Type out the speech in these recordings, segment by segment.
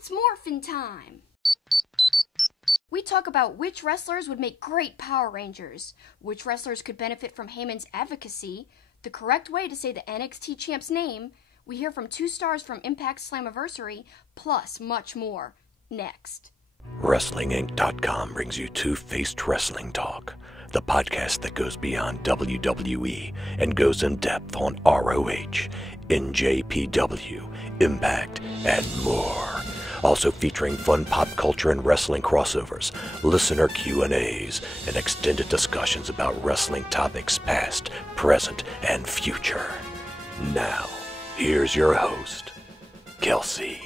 It's Morphin Time! We talk about which wrestlers would make great Power Rangers, which wrestlers could benefit from Heyman's advocacy, the correct way to say the NXT champ's name. We hear from 2 stars from Impact Slammiversary, plus much more. Next. WrestlingInc.com brings you Two-Faced Wrestling Talk, the podcast that goes beyond WWE and goes in depth on ROH, NJPW, Impact, and more. Also featuring fun pop culture and wrestling crossovers, listener Q&As, and extended discussions about wrestling topics past, present, and future. Now, here's your host, Kelsi.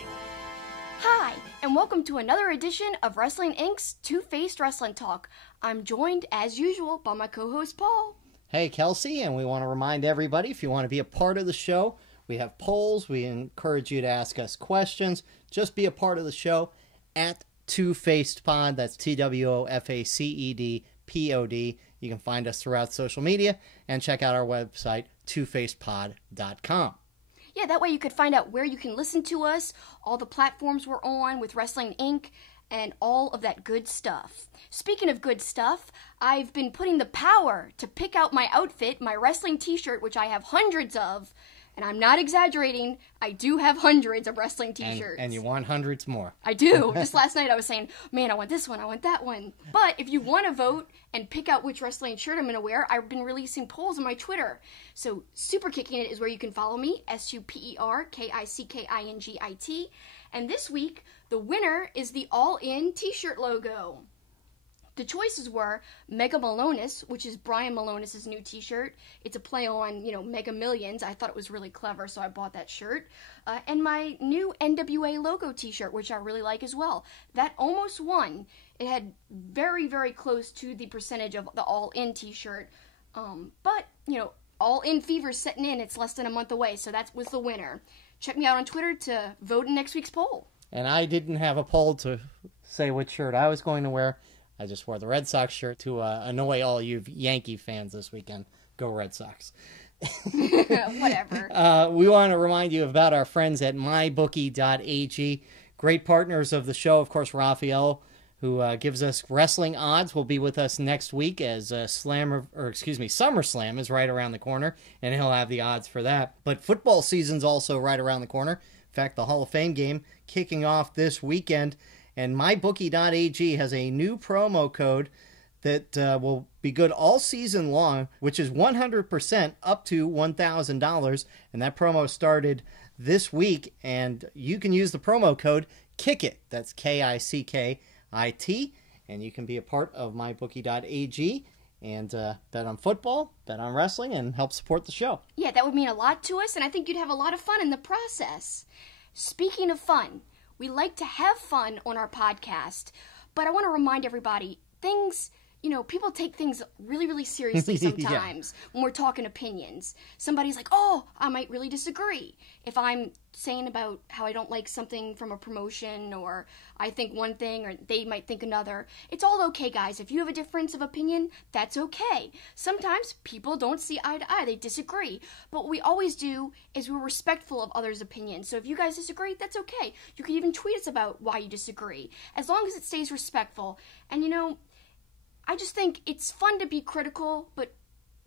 Hi, and welcome to another edition of Wrestling Inc.'s Two-Faced Wrestling Talk. I'm joined, as usual, by my co-host, Paul. Hey, Kelsi, and we want to remind everybody, if you want to be a part of the show, we have polls. We encourage you to ask us questions. Just be a part of the show at Two-Faced-Pod. That's TWOFACEDPOD. You can find us throughout social media and check out our website, twofacedpod.com. Yeah, that way you could find out where you can listen to us, all the platforms we're on with Wrestling Inc., and all of that good stuff. Speaking of good stuff, I've been putting the power to pick out my outfit, my wrestling t-shirt, which I have hundreds of, and I'm not exaggerating, I do have hundreds of wrestling t-shirts. And you want hundreds more. I do. Just last night I was saying, man, I want this one, I want that one. But if you want to vote and pick out which wrestling shirt I'm going to wear, I've been releasing polls on my Twitter. So Super Kicking It is where you can follow me, SuperKickingit. And this week, the winner is the All-In t-shirt logo. The choices were Mega Malonis, which is Brian Malonis' new t-shirt. It's a play on, Mega Millions. I thought it was really clever, so I bought that shirt. And my new NWA logo t-shirt, which I really like as well. That almost won. It had very, very close to the percentage of the All-In t-shirt. But, All-In fever's setting in. It's less than a month away, so that was the winner. Check me out on Twitter to vote in next week's poll. And I didn't have a poll to say which shirt I was going to wear. I just wore the Red Sox shirt to annoy all you Yankee fans this weekend. Go Red Sox. Whatever. We want to remind you about our friends at mybookie.ag. Great partners of the show. Of course, Raphael, who gives us wrestling odds, will be with us next week as SummerSlam is right around the corner, and he'll have the odds for that. But football season's also right around the corner. In fact, the Hall of Fame game kicking off this weekend. And mybookie.ag has a new promo code that will be good all season long, which is 100% up to $1,000. And that promo started this week, and you can use the promo code KICKIT. That's KICKIT. And you can be a part of mybookie.ag and bet on football, bet on wrestling, and help support the show. Yeah, that would mean a lot to us, and I think you'd have a lot of fun in the process. Speaking of fun, we like to have fun on our podcast, but I want to remind everybody, people take things really, really seriously sometimes when we're talking opinions. Somebody's like, oh, I might really disagree. If I'm saying about how I don't like something from a promotion, or I think one thing, or they might think another, it's all okay, guys. If you have a difference of opinion, that's okay. Sometimes people don't see eye to eye. They disagree. But what we always do is we're respectful of others' opinions. So if you guys disagree, that's okay. You can even tweet us about why you disagree, as long as it stays respectful. And, I just think it's fun to be critical, but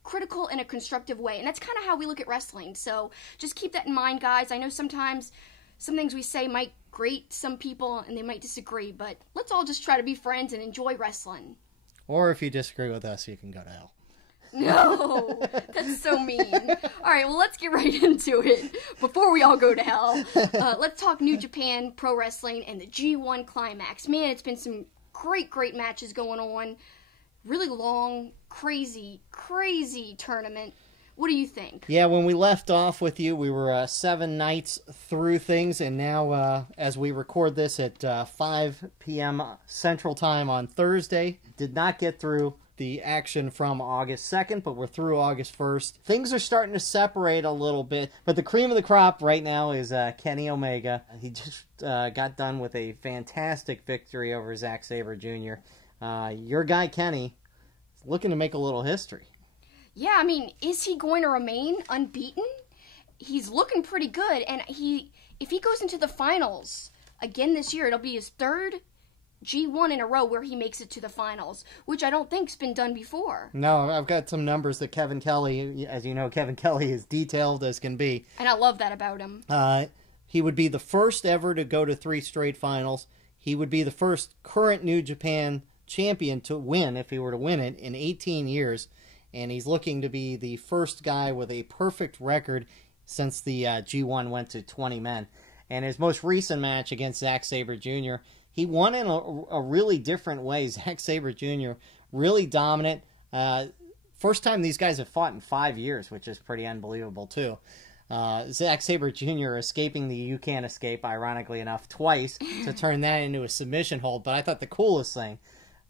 critical in a constructive way. And that's kind of how we look at wrestling. So just keep that in mind, guys. I know sometimes some things we say might grate some people and they might disagree, but let's all just try to be friends and enjoy wrestling. Or if you disagree with us, you can go to hell. No, that's so mean. All right, well, let's get right into it before we all go to hell. Let's talk New Japan Pro Wrestling and the G1 Climax. Man, it's been some great matches going on. Really long, crazy tournament. What do you think? Yeah, when we left off with you, we were 7 nights through things, and now as we record this at 5 p.m. Central Time on Thursday, did not get through the action from August 2nd, but we're through August 1st. Things are starting to separate a little bit, but the cream of the crop right now is Kenny Omega. He just got done with a fantastic victory over Zack Sabre Jr. Your guy Kenny is looking to make a little history. Yeah, I mean, is he going to remain unbeaten? He's looking pretty good, and if he goes into the finals again this year. It'll be his third G1 in a row where he makes it to the finals, which I don't think's been done before. No, I've got some numbers that Kevin Kelly, as you know, Kevin Kelly is detailed as can be. And I love that about him. He would be the first ever to go to 3 straight finals. He would be the first current New Japan champion to win, if he were to win it, in 18 years. And he's looking to be the first guy with a perfect record since the G1 went to 20 men. And his most recent match against Zack Sabre Jr., he won in a really different way. Zack Sabre Jr., really dominant. First time these guys have fought in 5 years, which is pretty unbelievable, too. Zack Sabre Jr. escaping the You Can't Escape, ironically enough, twice to turn that into a submission hold. But I thought the coolest thing,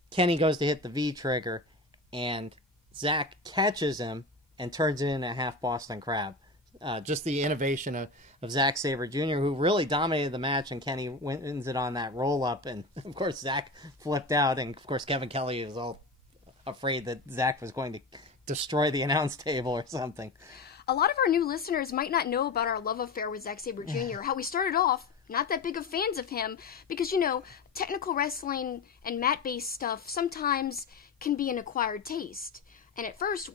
Kenny goes to hit the V trigger, and Zack catches him and turns it into a half Boston Crab. Just the innovation of Zack Sabre Jr., who really dominated the match, and Kenny wins it on that roll-up. And, of course, Zack flipped out, and, of course, Kevin Kelly was all afraid that Zack was going to destroy the announce table or something. A lot of our new listeners might not know about our love affair with Zack Sabre Jr., how we started off not that big of fans of him, because, you know, technical wrestling and mat-based stuff sometimes can be an acquired taste. And at first,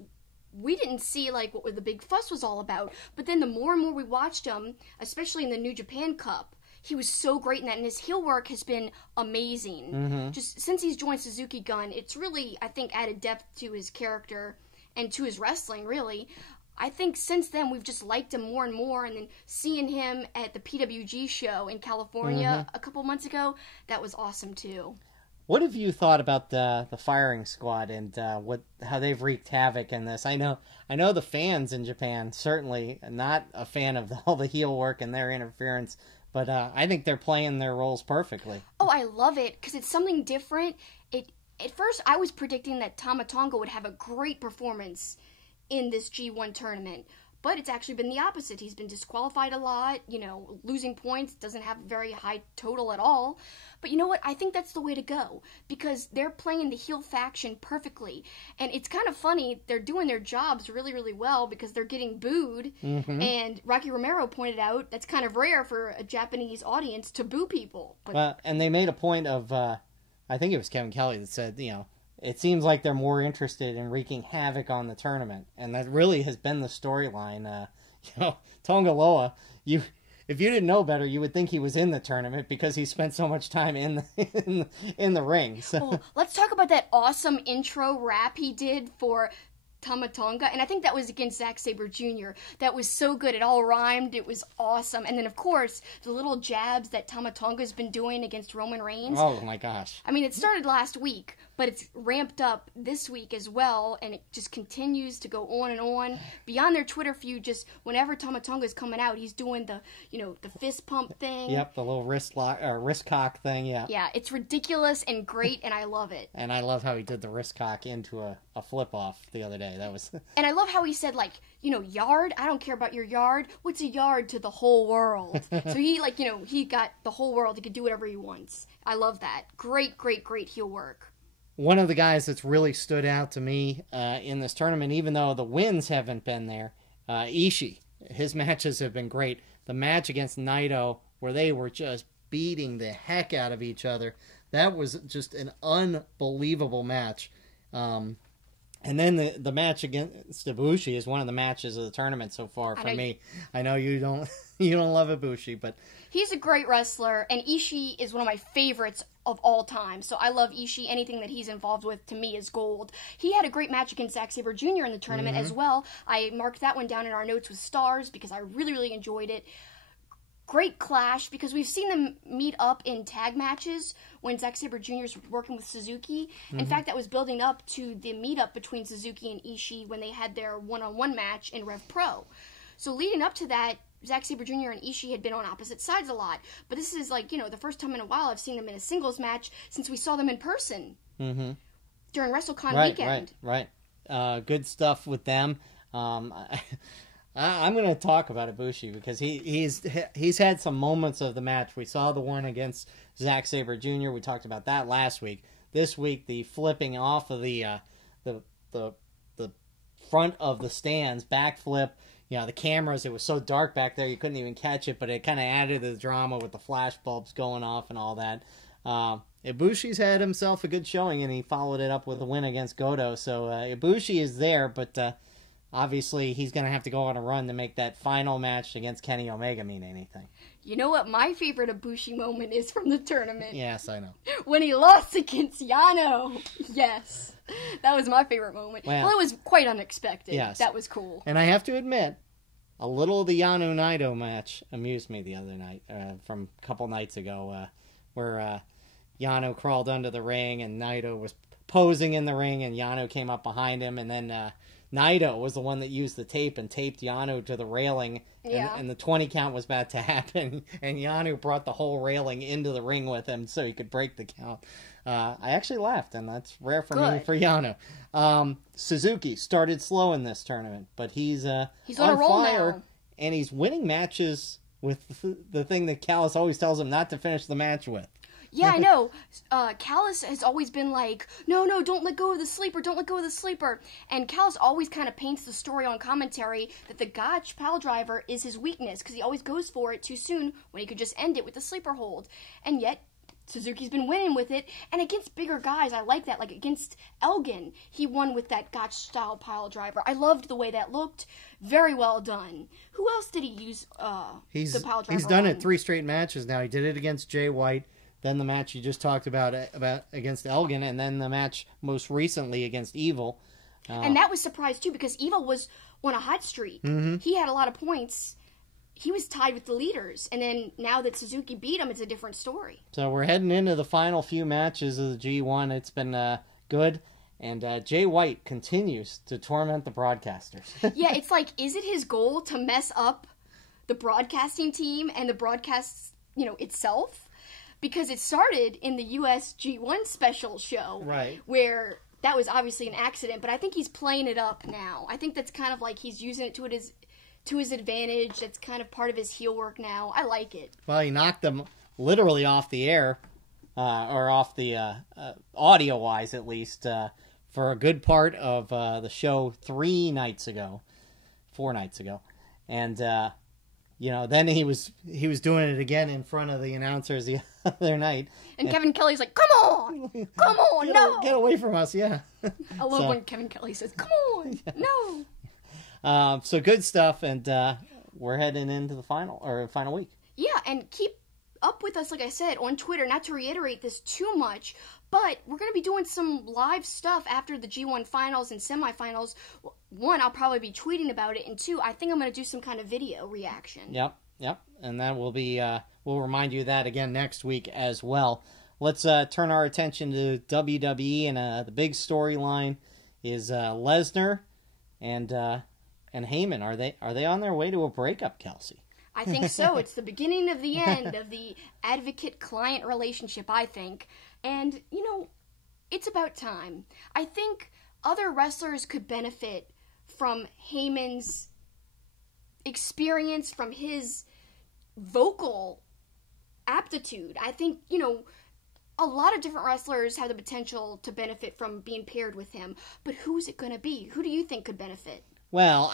we didn't see, like, what the big fuss was all about. But then the more and more we watched him, especially in the New Japan Cup, he was so great in that. And his heel work has been amazing. Mm-hmm. Just since he's joined Suzuki Gun, it's really, I think, added depth to his character and to his wrestling, really. I think since then we've just liked him more and more, and then seeing him at the PWG show in California a couple months ago, that was awesome too. What have you thought about the firing squad and how they've wreaked havoc in this? I know the fans in Japan certainly not a fan of all the heel work and their interference, but I think they're playing their roles perfectly. Oh, I love it because it's something different. At first I was predicting that Tama Tonga would have a great performance in this G1 tournament, but it's actually been the opposite. He's been disqualified a lot, you know, losing points, doesn't have a very high total at all. But you know what? I think that's the way to go, because they're playing the heel faction perfectly. And it's kind of funny, they're doing their jobs really, really well because they're getting booed. Mm-hmm. And Rocky Romero pointed out that's kind of rare for a Japanese audience to boo people. But and they made a point of, I think it was Kevin Kelly that said, you know, it seems like they're more interested in wreaking havoc on the tournament, and that really has been the storyline. You know, Tonga Loa, if you didn't know better, you would think he was in the tournament because he spent so much time in the ring. So. Well, let's talk about that awesome intro rap he did for Tama Tonga, and I think that was against Zack Sabre Jr. That was so good. It all rhymed. It was awesome. And then, of course, the little jabs that Tama Tonga's been doing against Roman Reigns. Oh, my gosh. I mean, it started last week, but it's ramped up this week as well, and it just continues to go on and on. Beyond their Twitter feud, just whenever Tama Tonga's coming out, he's doing the fist pump thing. Yep, the little wrist cock thing, yeah. Yeah, it's ridiculous and great, and I love it. And I love how he did the wrist cock into a flip-off the other day. That was. And I love how he said, like, you know, yard? I don't care about your yard. What's a yard to the whole world? So he, like, you know, he got the whole world. He could do whatever he wants. I love that. Great, great, great heel work. One of the guys that's really stood out to me in this tournament, even though the wins haven't been there, Ishii. His matches have been great. The match against Naito, where they were just beating the heck out of each other, that was just an unbelievable match. And then the match against Ibushi is one of the matches of the tournament so far for me. I know you don't love Ibushi, but he's a great wrestler, and Ishii is one of my favorites of all time. So I love Ishii. Anything that he's involved with, to me, is gold. He had a great match against Zack Sabre Jr. in the tournament as well. I marked that one down in our notes with stars because I really, really enjoyed it. Great clash, because we've seen them meet up in tag matches when Zack Sabre Jr. is working with Suzuki. In fact, that was building up to the meetup between Suzuki and Ishii when they had their one-on-one match in Rev Pro. So leading up to that, Zack Sabre Jr. and Ishii had been on opposite sides a lot. But this is, like, you know, the first time in a while I've seen them in a singles match since we saw them in person during WrestleCon weekend. Right. Good stuff with them. I'm going to talk about Ibushi because he's had some moments of the match. We saw the one against Zack Sabre Jr. We talked about that last week. This week, the flipping off of the front of the stands, backflip, the cameras, it was so dark back there you couldn't even catch it, but it kind of added to the drama with the flash bulbs going off and all that. Ibushi's had himself a good showing, and he followed it up with a win against Goto. So Ibushi is there, but obviously he's going to have to go on a run to make that final match against Kenny Omega mean anything. You know what my favorite Ibushi moment is from the tournament? Yes, I know. When he lost against Yano. Yes. That was my favorite moment. Well, it was quite unexpected. Yes. That was cool. And I have to admit, a little of the Yano Naito match amused me the other night, from a couple nights ago, where Yano crawled under the ring and Naito was posing in the ring, and Yano came up behind him, and then Naito was the one that used the tape and taped Yano to the railing, and the 20 count was about to happen, and Yano brought the whole railing into the ring with him so he could break the count. I actually laughed, and that's rare for me for Yano. Suzuki started slow in this tournament, but he's on a roll fire, now. And he's winning matches with the thing that Callis always tells him not to finish the match with. Yeah, I know. Callis has always been like, no, don't let go of the sleeper, don't let go of the sleeper. And Callis always kind of paints the story on commentary that the Gotch pile driver is his weakness, because he always goes for it too soon when he could just end it with the sleeper hold. And yet, Suzuki's been winning with it, and against bigger guys, I like that. Like against Elgin, he won with that Gotch-style pile driver. I loved the way that looked. Very well done. Who else did he use the pile driver He's done on? it 3 straight matches now. He did it against Jay White, then the match you just talked about against Elgin, and then the match most recently against Evil. And that was surprised, too, because Evil was on a hot streak. Mm-hmm. He had a lot of points. He was tied with the leaders, and then now that Suzuki beat him, it's a different story. So we're heading into the final few matches of the G1. It's been good, and Jay White continues to torment the broadcasters. Yeah, it's like, is it his goal to mess up the broadcasting team and the broadcast, itself? Because it started in the US G1 special show, right? Where that was obviously an accident, but I think he's playing it up now. I think that's kind of like he's using it to his advantage. That's kind of part of his heel work now. I like it. Well, he knocked them literally off the air, or off the audio-wise at least, for a good part of the show 4 nights ago, and then he was doing it again in front of the announcers the other night. And Kevin Kelly's like, "Come on, get away from us!" Yeah. I love when Kevin Kelly says, "Come on, no." So good stuff, and we're heading into the final week. Yeah, and keep up with us, like I said, on Twitter. Not to reiterate this too much, but we're going to be doing some live stuff after the G1 finals and semifinals. 1, I'll probably be tweeting about it, and 2, I think I'm going to do some kind of video reaction. Yep, and that will be, we'll remind you of that again next week as well. Let's turn our attention to WWE, and the big storyline is Lesnar and Heyman. Are they on their way to a breakup, Kelsi? I think so. It's the beginning of the end of the advocate-client relationship, I think. And, it's about time. I think other wrestlers could benefit from Heyman's experience, from his vocal aptitude. I think, a lot of different wrestlers have the potential to benefit from being paired with him. But who's it going to be? Who do you think could benefit? Well,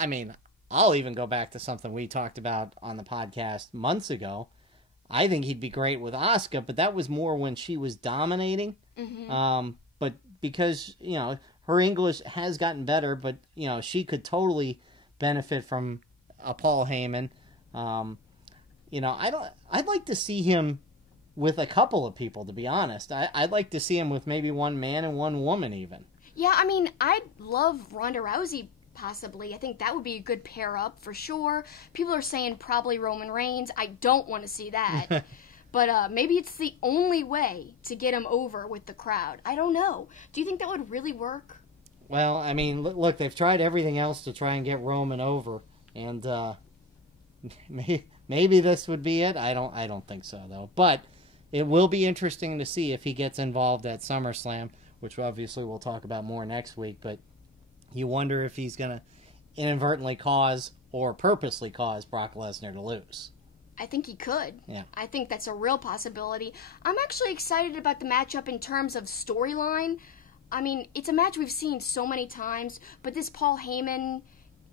I'll even go back to something we talked about on the podcast months ago. I think he'd be great with Asuka, but that was more when she was dominating. Mm-hmm. But because, her English has gotten better, but, she could totally benefit from a Paul Heyman. I'd like to see him with a couple of people, to be honest. I'd like to see him with maybe one man and one woman even. Yeah, I'd love Ronda Rousey, possibly. I think that would be a good pair up for sure. People are saying probably Roman Reigns. I don't want to see that. But maybe it's the only way to get him over with the crowd. I don't know. Do you think that would really work? Well, look, they've tried everything else to try and get Roman over, and maybe this would be it. I don't think so though. But it will be interesting to see if he gets involved at SummerSlam, which obviously we'll talk about more next week. But you wonder if he's going to inadvertently cause or purposely cause Brock Lesnar to lose. I think he could. Yeah. I think that's a real possibility. I'm actually excited about the matchup in terms of storyline. It's a match we've seen so many times, but this Paul Heyman,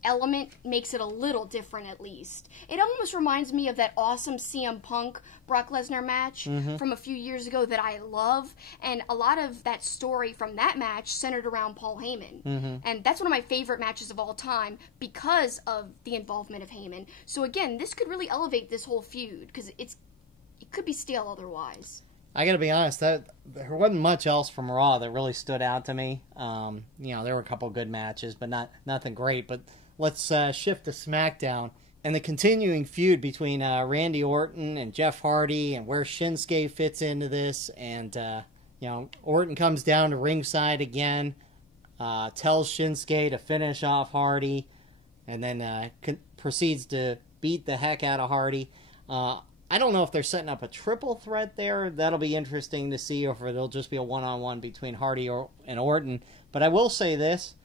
element makes it a little different, at least. It almost reminds me of that awesome CM Punk Brock Lesnar match from a few years ago that I love, and a lot of that story from that match centered around Paul Heyman. And that's one of my favorite matches of all time because of the involvement of Heyman. So again, this could really elevate this whole feud, because it could be stale otherwise. I gotta be honest, there wasn't much else from Raw that really stood out to me. There were a couple good matches, but nothing great. But let's shift to SmackDown and the continuing feud between Randy Orton and Jeff Hardy, and where Shinsuke fits into this. And Orton comes down to ringside again, tells Shinsuke to finish off Hardy, and then proceeds to beat the heck out of Hardy. I don't know if they're setting up a triple threat there. That'll be interesting to see, or if it'll just be a one-on-one between Hardy and Orton. But I will say this.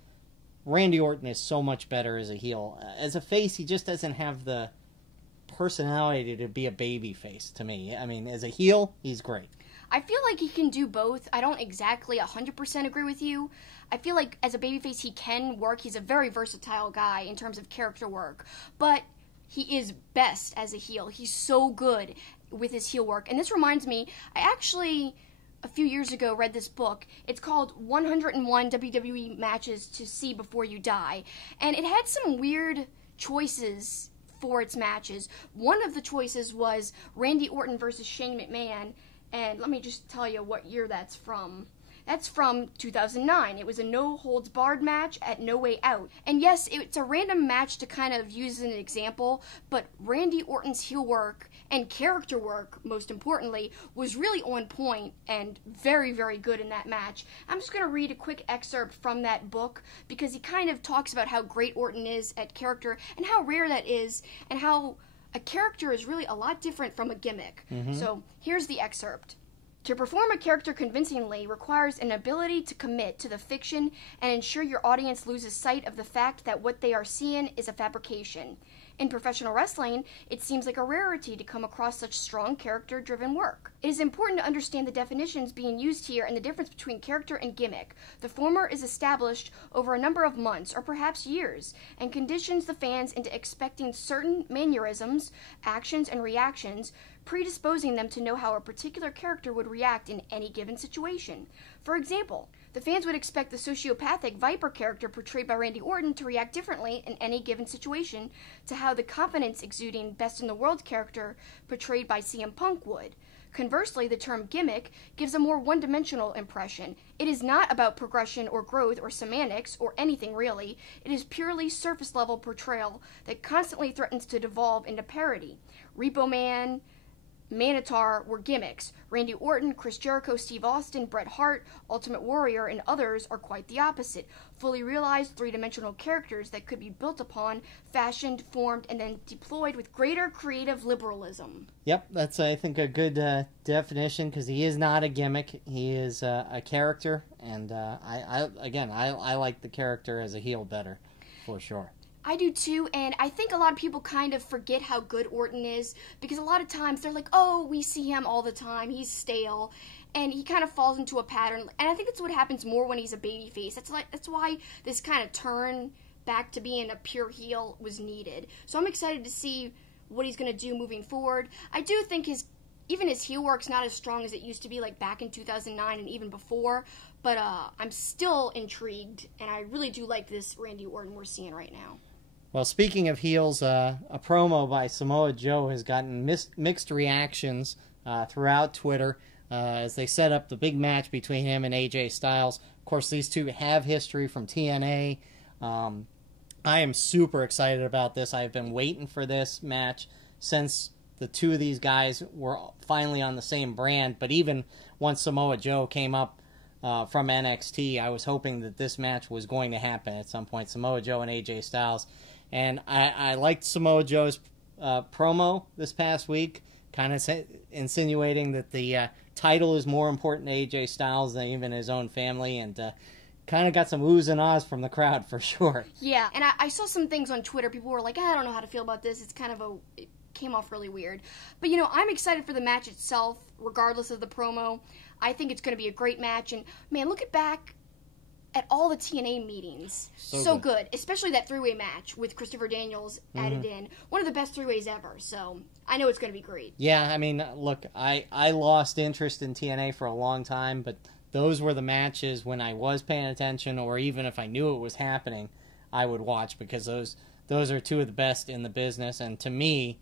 Randy Orton is so much better as a heel. As a face, he just doesn't have the personality to be a baby face to me. I mean, as a heel, he's great. I feel like he can do both. I don't exactly 100% agree with you. I feel like as a babyface, he can work. He's a very versatile guy in terms of character work. But he is best as a heel. He's so good with his heel work. And this reminds me, I actually, a few years ago, read this book. It's called 101 WWE Matches to See Before You Die. And it had some weird choices for its matches. One of the choices was Randy Orton versus Shane McMahon. And let me just tell you what year that's from. That's from 2009. It was a no-holds-barred match at No Way Out. And yes, it's a random match to kind of use as an example, but Randy Orton's heel work and character work, most importantly, was really on point and very, very good in that match. I'm just going to read a quick excerpt from that book because he kind of talks about how great Orton is at character and how rare that is, and how a character is really a lot different from a gimmick. So here's the excerpt. To perform a character convincingly requires an ability to commit to the fiction and ensure your audience loses sight of the fact that what they are seeing is a fabrication. In professional wrestling, it seems like a rarity to come across such strong character-driven work. It is important to understand the definitions being used here and the difference between character and gimmick. The former is established over a number of months or perhaps years and conditions the fans into expecting certain mannerisms, actions, and reactions, predisposing them to know how a particular character would react in any given situation. For example, the fans would expect the sociopathic Viper character portrayed by Randy Orton to react differently in any given situation to how the confidence-exuding best-in-the-world character portrayed by CM Punk would. Conversely, the term gimmick gives a more one-dimensional impression. It is not about progression or growth or semantics or anything really. It is purely surface-level portrayal that constantly threatens to devolve into parody. Repo Man, Manitar were gimmicks. Randy Orton, Chris Jericho, Steve Austin, Bret Hart, Ultimate Warrior, and others are quite the opposite. Fully realized three-dimensional characters that could be built upon, fashioned, formed, and then deployed with greater creative liberalism. Yep, that's, I think, a good definition, because he is not a gimmick. He is a character, and I like the character as a heel better, for sure. I do too, and I think a lot of people kind of forget how good Orton is, because a lot of times they're like, oh, we see him all the time, he's stale, and he kind of falls into a pattern, and I think that's what happens more when he's a babyface. That's why this kind of turn back to being a pure heel was needed. So I'm excited to see what he's going to do moving forward. I do think even his heel work's not as strong as it used to be, like back in 2009 and even before, but I'm still intrigued, and I really do like this Randy Orton we're seeing right now. Well, speaking of heels, a promo by Samoa Joe has gotten mixed reactions throughout Twitter as they set up the big match between him and AJ Styles. Of course, these two have history from TNA. I am super excited about this. I've been waiting for this match since the two of these guys were finally on the same brand. But even once Samoa Joe came up from NXT, I was hoping that this match was going to happen at some point. Samoa Joe and AJ Styles. And I liked Samoa Joe's promo this past week, kind of insinuating that the title is more important to AJ Styles than even his own family, and kind of got some oohs and ahs from the crowd for sure. Yeah, and I saw some things on Twitter. People were like, I don't know how to feel about this. It came off really weird. But, I'm excited for the match itself, regardless of the promo. I think it's going to be a great match. And, man, look back at all the TNA meetings. So good. Especially that three-way match with Christopher Daniels added in. One of the best three-ways ever. So I know it's going to be great. Yeah, I mean, look, I lost interest in TNA for a long time, but those were the matches when I was paying attention, or even if I knew it was happening, I would watch, because those are two of the best in the business, and to me,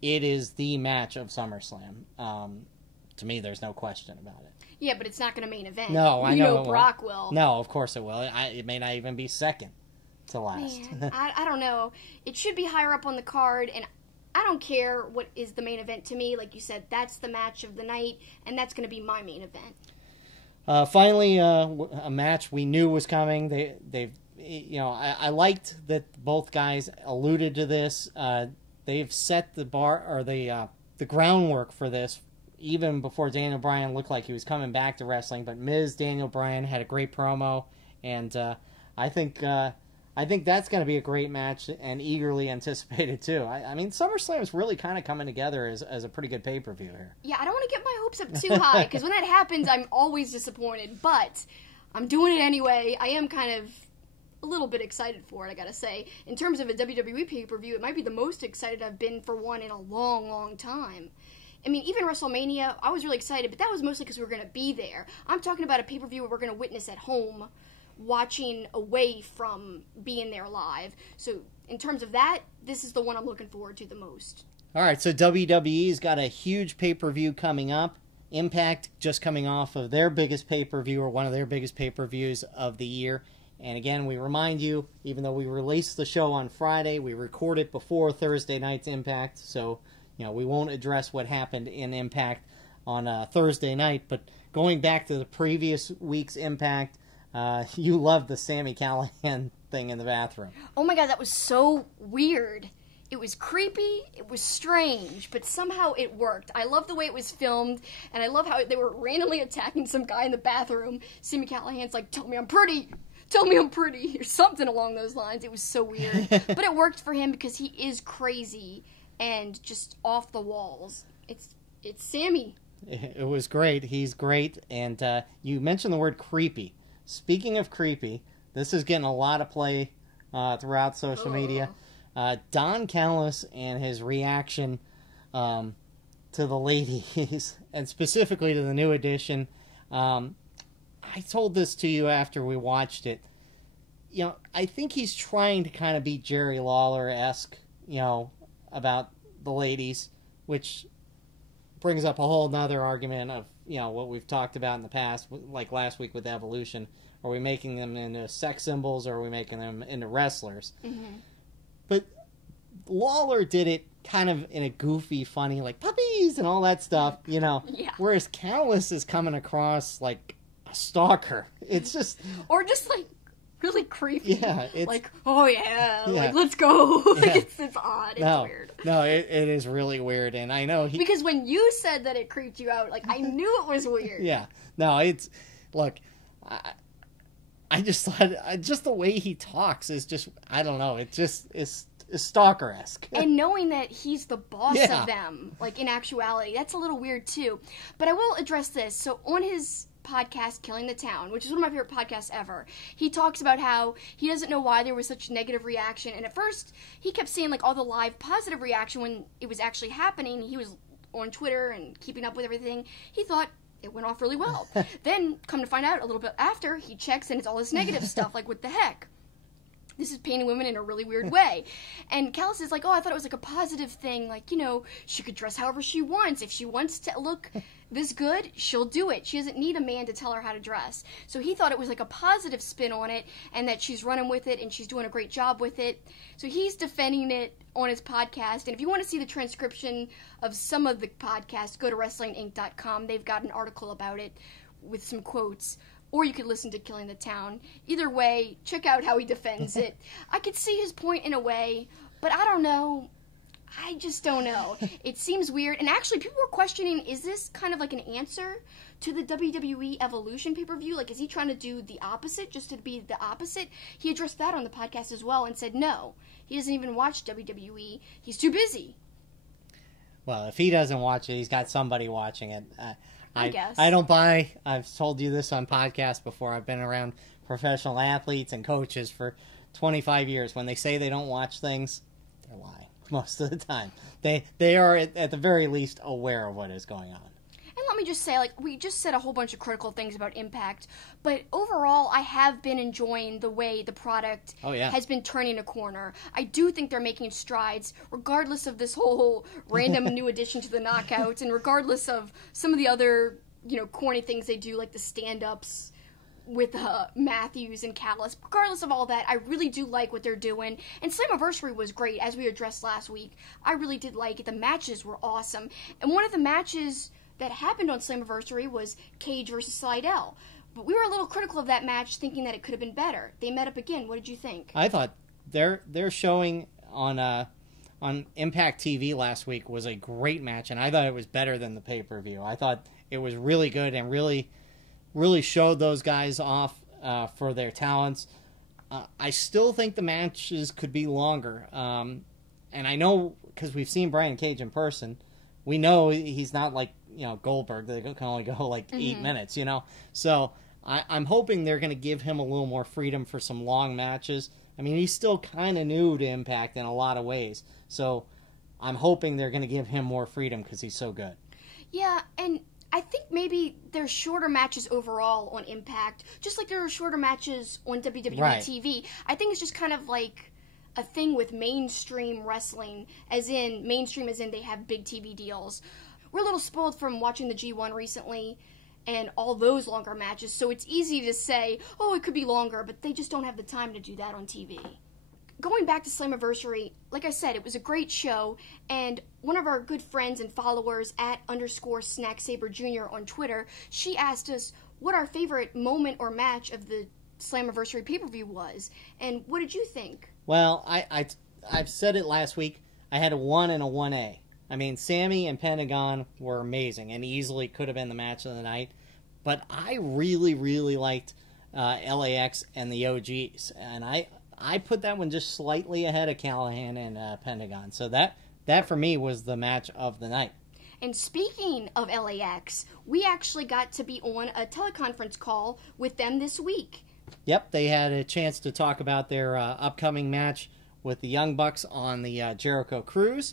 it is the match of SummerSlam. To me, there's no question about it. Yeah, but it's not going to main event. No, I know. Brock will. No, of course it will. It may not even be second to last. Man, I don't know. It should be higher up on the card, and I don't care what is the main event to me. Like you said, that's the match of the night, and that's going to be my main event. Finally, a match we knew was coming. I liked that both guys alluded to this. They've set the bar, or the groundwork for this even before Daniel Bryan looked like he was coming back to wrestling. But Miz, Daniel Bryan had a great promo, and I think that's going to be a great match and eagerly anticipated too. I mean, SummerSlam is really kind of coming together as a pretty good pay-per-view here. Yeah, I don't want to get my hopes up too high, because when that happens, I'm always disappointed. But I'm doing it anyway. I am kind of a little bit excited for it, I gotta say. In terms of a WWE pay-per-view, it might be the most excited I've been for one in a long, long time. I mean, even WrestleMania, I was really excited, but that was mostly because we were going to be there. I'm talking about a pay-per-view where we're going to witness at home, watching away from being there live. So, in terms of that, this is the one I'm looking forward to the most. All right, so WWE's got a huge pay-per-view coming up. Impact just coming off of their biggest pay-per-view, or one of their biggest pay-per-views of the year. And again, we remind you, even though we released the show on Friday, we record it before Thursday night's Impact, so we won't address what happened in Impact on Thursday night. But going back to the previous week's Impact, you loved the Sami Callihan thing in the bathroom. Oh my God, that was so weird. It was creepy, it was strange, but somehow it worked. I love the way it was filmed, and I love how they were randomly attacking some guy in the bathroom. Sami Callihan's like, "Tell me I'm pretty! Tell me I'm pretty!" or something along those lines. It was so weird. But it worked for him because he is crazy and just off the walls. It's Sami. It was great. He's great. And you mentioned the word creepy. Speaking of creepy, this is getting a lot of play throughout social media. Don Callis and his reaction to the ladies, and specifically to the new edition. I told this to you after we watched it. I think he's trying to kind of be Jerry Lawler-esque, about the ladies, which brings up a whole nother argument of, what we've talked about in the past, like last week with Evolution. Are we making them into sex symbols, or are we making them into wrestlers? Mm-hmm. But Lawler did it kind of in a goofy, funny, like puppies and all that stuff, Yeah. Whereas Callis is coming across like a stalker. It's just... Or just like really creepy. Yeah. It's, like, oh yeah, like let's go. Yeah. It's odd. It's weird. No, it is really weird, and I know because when you said that it creeped you out, like I knew it was weird. Yeah. No, it's... Look, I just thought... just the way he talks is just... I don't know. It just is stalker-esque. And knowing that he's the boss of them, like in actuality, that's a little weird too. But I will address this. So on his podcast, Killing the Town, which is one of my favorite podcasts ever, he talks about how he doesn't know why there was such negative reaction. And at first, he kept seeing like all the live positive reaction when it was actually happening. He was on Twitter and keeping up with everything. He thought it went off really well. Then, come to find out a little bit after, he checks and it's all this negative stuff, like what the heck? This is painting women in a really weird way. And Callis is like, oh, I thought it was like a positive thing. Like, she could dress however she wants. If she wants to look this good, she'll do it. She doesn't need a man to tell her how to dress. So he thought it was like a positive spin on it, and that she's running with it, and she's doing a great job with it. So he's defending it on his podcast. And if you want to see the transcription of some of the podcasts, go to WrestlingInc.com. They've got an article about it with some quotes. Or you could listen to Killing the Town. Either way, check out how he defends it. I could see his point in a way, but I don't know. I just don't know. It seems weird. And actually, people were questioning, is this kind of like an answer to the WWE Evolution pay-per-view? Like, is he trying to do the opposite, just to be the opposite? He addressed that on the podcast as well and said no. He doesn't even watch WWE. He's too busy. Well, if he doesn't watch it, he's got somebody watching it. I guess. I don't buy, I've told you this on podcasts before, I've been around professional athletes and coaches for 25 years. When they say they don't watch things, they're lying most of the time. They are, at the very least, aware of what is going on. And let me just say, we just said a whole bunch of critical things about Impact, but overall, I have been enjoying the way the product has been turning a corner. I do think they're making strides, regardless of this whole random new addition to the Knockouts, and regardless of some of the other, corny things they do, like the stand-ups with Matthews and Callis. Regardless of all that, I really do like what they're doing. And Slammiversary was great, as we addressed last week. I really did like it. The matches were awesome. And one of the matches that happened on Slammiversary was Cage versus Slidell. But we were a little critical of that match, thinking that it could have been better. They met up again. What did you think? I thought their showing on Impact TV last week was a great match, and I thought it was better than the pay-per-view. I thought it was really good and really showed those guys off for their talents. I still think the matches could be longer. And I know, because we've seen Brian Cage in person, we know he's not like, Goldberg. They can only go like 8 minutes, So I'm hoping they're going to give him a little more freedom for some long matches. I mean, he's still kind of new to Impact in a lot of ways. So I'm hoping they're going to give him more freedom because he's so good. Yeah, and I think maybe there's shorter matches overall on Impact, just like there are shorter matches on WWE TV. I think it's just kind of like a thing with mainstream wrestling, as in they have big TV deals. We're a little spoiled from watching the G1 recently and all those longer matches, so it's easy to say, oh, it could be longer, but they just don't have the time to do that on TV. Going back to Slammiversary, like I said, it was a great show, and one of our good friends and followers @_SnackSaber Jr. on Twitter, she asked us what our favorite moment or match of the Slammiversary pay-per-view was, and what did you think? Well, I've said it last week. I had a 1 and a 1A. I mean, Sammy and Pentagon were amazing and easily could have been the match of the night, but I really, really liked LAX and the OGs, and I put that one just slightly ahead of Callahan and Pentagon. So that for me was the match of the night. And speaking of LAX, we actually got to be on a teleconference call with them this week. Yep, they had a chance to talk about their upcoming match with the Young Bucks on the Jericho Cruise.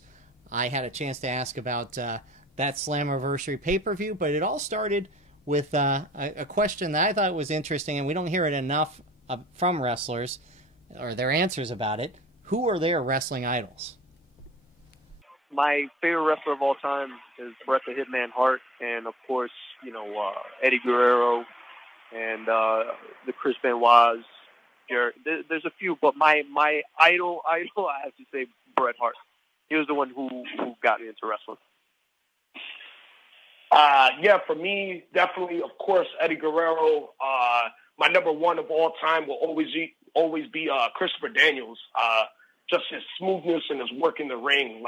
I had a chance to ask about that Slammiversary pay-per-view, but it all started with a question that I thought was interesting, and we don't hear it enough from wrestlers, or their answers about it. Who are their wrestling idols? My favorite wrestler of all time is Bret the Hitman Hart, and of course, Eddie Guerrero, and the Chris Benoit's. There's a few, but my idol, I have to say Bret Hart. He was the one who got me into wrestling. For me, definitely, of course, Eddie Guerrero. My number one of all time will always be Christopher Daniels. Just his smoothness and his work in the ring,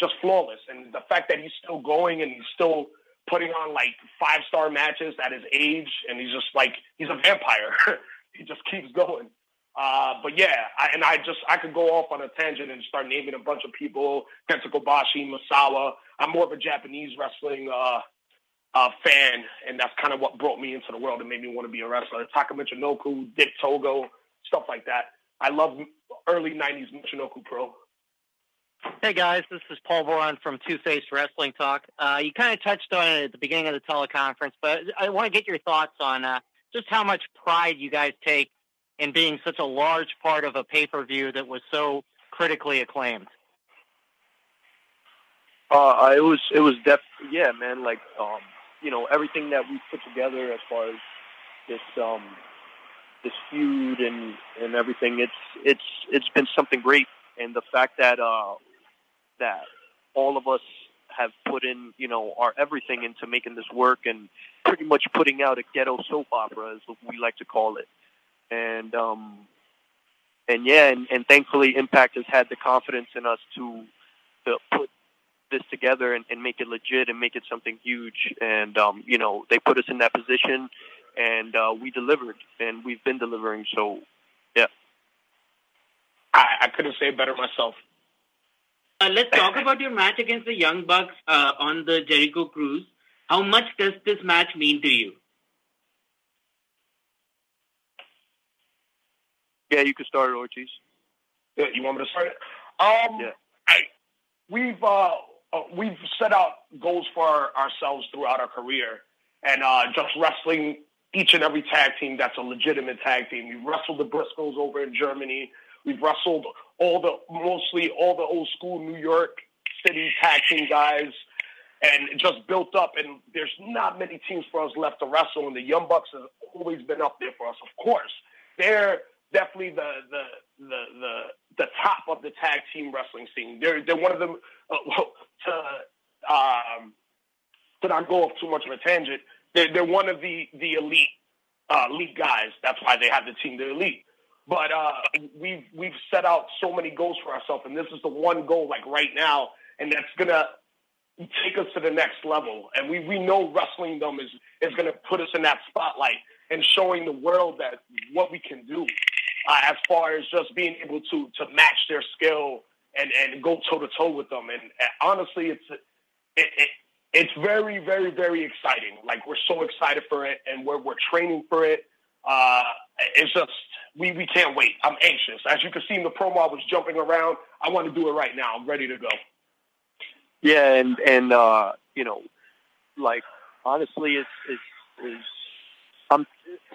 just flawless. And the fact that he's still going and he's still putting on 5-star matches at his age, and he's just he's a vampire. He just keeps going. I could go off on a tangent and start naming a bunch of people: Kenta Kobashi, Misawa. I'm more of a Japanese wrestling fan, and that's kind of what brought me into the world and made me want to be a wrestler. Taka Michinoku, Dick Togo, stuff like that. I love early 90s Michinoku Pro. Hey guys, this is Paul Boron from Two-Faced Wrestling Talk. You kind of touched on it at the beginning of the teleconference, but I want to get your thoughts on just how much pride you guys take in being such a large part of a pay-per-view that was so critically acclaimed. It was definitely, yeah, man. Everything that we put together as far as this feud and everything, it's been something great. And the fact that that all of us have put in, our everything into making this work, and pretty much putting out a ghetto soap opera, as we like to call it. And thankfully Impact has had the confidence in us to put this together and make it legit and make it something huge. And, they put us in that position, and we delivered, and we've been delivering. So, yeah. I couldn't say it better myself. Let's talk about your match against the Young Bucks on the Jericho Cruise. How much does this match mean to you? Yeah, you can start it, Ortiz. Yeah, you want me to start it? Yeah. We've set out goals for ourselves throughout our career, and just wrestling each and every tag team that's a legitimate tag team. We've wrestled the Briscoes over in Germany. We've wrestled mostly all the old school New York City tag team guys, and it just built up. And there's not many teams for us left to wrestle, and the Young Bucks have always been up there for us. Of course, they're definitely the top of the tag team wrestling scene. They're one of them. To not go off too much of a tangent, they're one of the elite guys. That's why they have the team, the elite. But we've set out so many goals for ourselves, and this is the one goal, like right now, and that's gonna take us to the next level. And we know wrestling them is gonna put us in that spotlight and showing the world that what we can do as far as just being able to match their skill and go toe to toe with them. And honestly, it's very, very, very exciting. Like, we're so excited for it, and we're training for it. It's just we can't wait. I'm anxious. As you can see in the promo, I was jumping around. I want to do it right now. I'm ready to go. Yeah, and you know, like, honestly,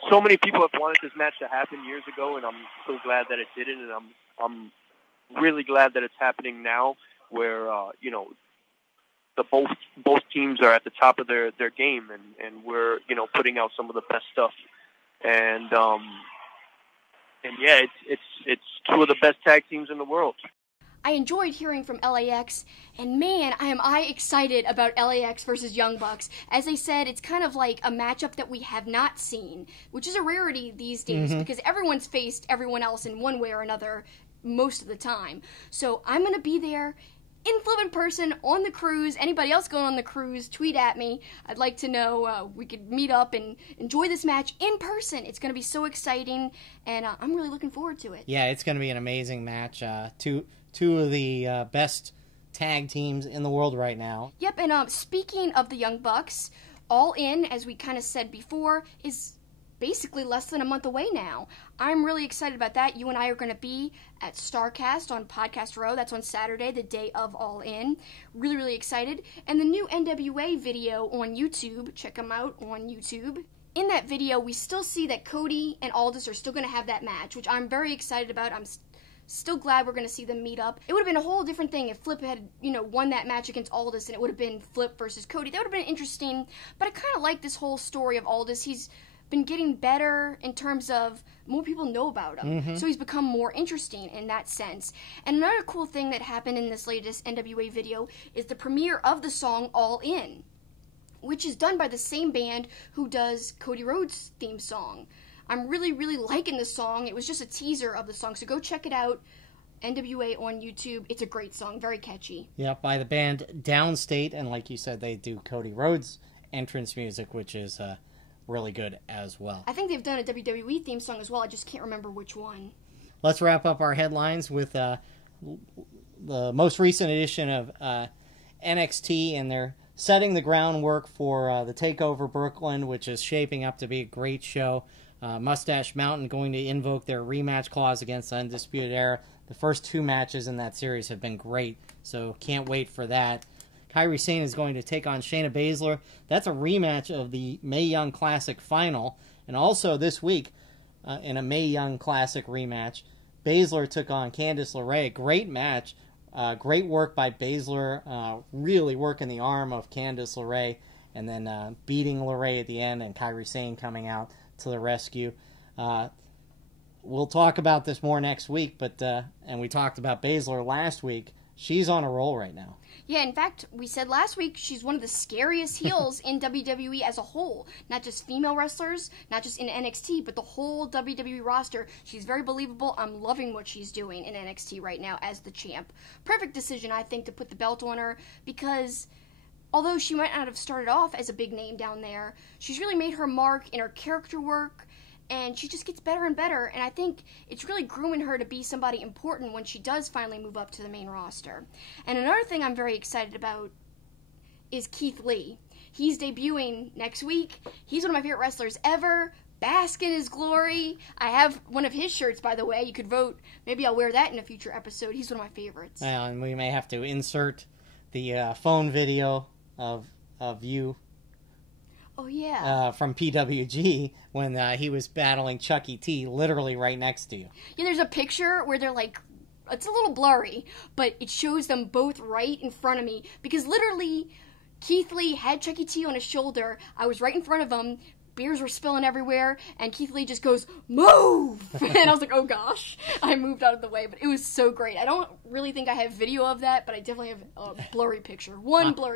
so many people have wanted this match to happen years ago, and I'm so glad that it didn't, and I'm really glad that it's happening now, where you know, the both teams are at the top of their game, and we're, you know, putting out some of the best stuff, and yeah, it's two of the best tag teams in the world. I enjoyed hearing from LAX, and man, am I excited about LAX versus Young Bucks. As I said, it's kind of like a matchup that we have not seen, which is a rarity these days, because everyone's faced everyone else in one way or another most of the time. So I'm going to be there in flippant person on the cruise. Anybody else going on the cruise, tweet at me. I'd like to know. We could meet up and enjoy this match in person. It's going to be so exciting, and I'm really looking forward to it. Yeah, it's going to be an amazing match. Two of the best tag teams in the world right now. Yep, and speaking of the Young Bucks, All In, as we kind of said before, is basically less than a month away now. I'm really excited about that. You and I are going to be at StarCast on Podcast Row. That's on Saturday, the day of All In. Really, really excited. And the new NWA video on YouTube. Check them out on YouTube. In that video, we still see that Cody and Aldis are still going to have that match, which I'm very excited about. I'm still glad we're going to see them meet up. It would have been a whole different thing if Flip had, won that match against Aldis, and it would have been Flip versus Cody. That would have been interesting, but I kind of like this whole story of Aldis. He's been getting better in terms of more people know about him, so he's become more interesting in that sense. And another cool thing that happened in this latest NWA video is the premiere of the song All In, which is done by the same band who does Cody Rhodes' theme song. I'm really, really liking this song. It was just a teaser of the song, so go check it out. NWA on YouTube. It's a great song, very catchy. Yeah, by the band Downstate, and like you said, they do Cody Rhodes' entrance music, which is really good as well. I think they've done a WWE theme song as well. I just can't remember which one. Let's wrap up our headlines with the most recent edition of NXT, and they're setting the groundwork for the TakeOver Brooklyn, which is shaping up to be a great show. Mustache Mountain going to invoke their rematch clause against the Undisputed Era. The first two matches in that series have been great, so can't wait for that. Kairi Sane is going to take on Shayna Baszler. That's a rematch of the Mae Young Classic final. And also this week, in a Mae Young Classic rematch, Baszler took on Candice LeRae. Great match. Great work by Baszler, really working the arm of Candice LeRae, and then beating LeRae at the end, and Kairi Sane coming out to the rescue. We'll talk about this more next week, but and we talked about Baszler last week. She's on a roll right now. Yeah, in fact, we said last week she's one of the scariest heels in WWE as a whole. Not just female wrestlers, not just in NXT, but the whole WWE roster. She's very believable. I'm loving what she's doing in NXT right now as the champ. Perfect decision, I think, to put the belt on her, because although she might not have started off as a big name down there, she's really made her mark in her character work, and she just gets better and better, and I think it's really grooming her to be somebody important when she does finally move up to the main roster. And another thing I'm very excited about is Keith Lee. He's debuting next week. He's one of my favorite wrestlers ever. Bask in his glory. I have one of his shirts, by the way. You could vote. Maybe I'll wear that in a future episode. He's one of my favorites. And we may have to insert the phone video of you. Oh, yeah. From PWG when he was battling Chucky T literally right next to you. Yeah, there's a picture where they're like, it's a little blurry, but it shows them both right in front of me. Because literally, Keith Lee had Chucky T on his shoulder. I was right in front of him. Beers were spilling everywhere, and Keith Lee just goes, "Move!" And I was like, oh gosh. I moved out of the way, but it was so great. I don't really think I have video of that, but I definitely have a blurry picture.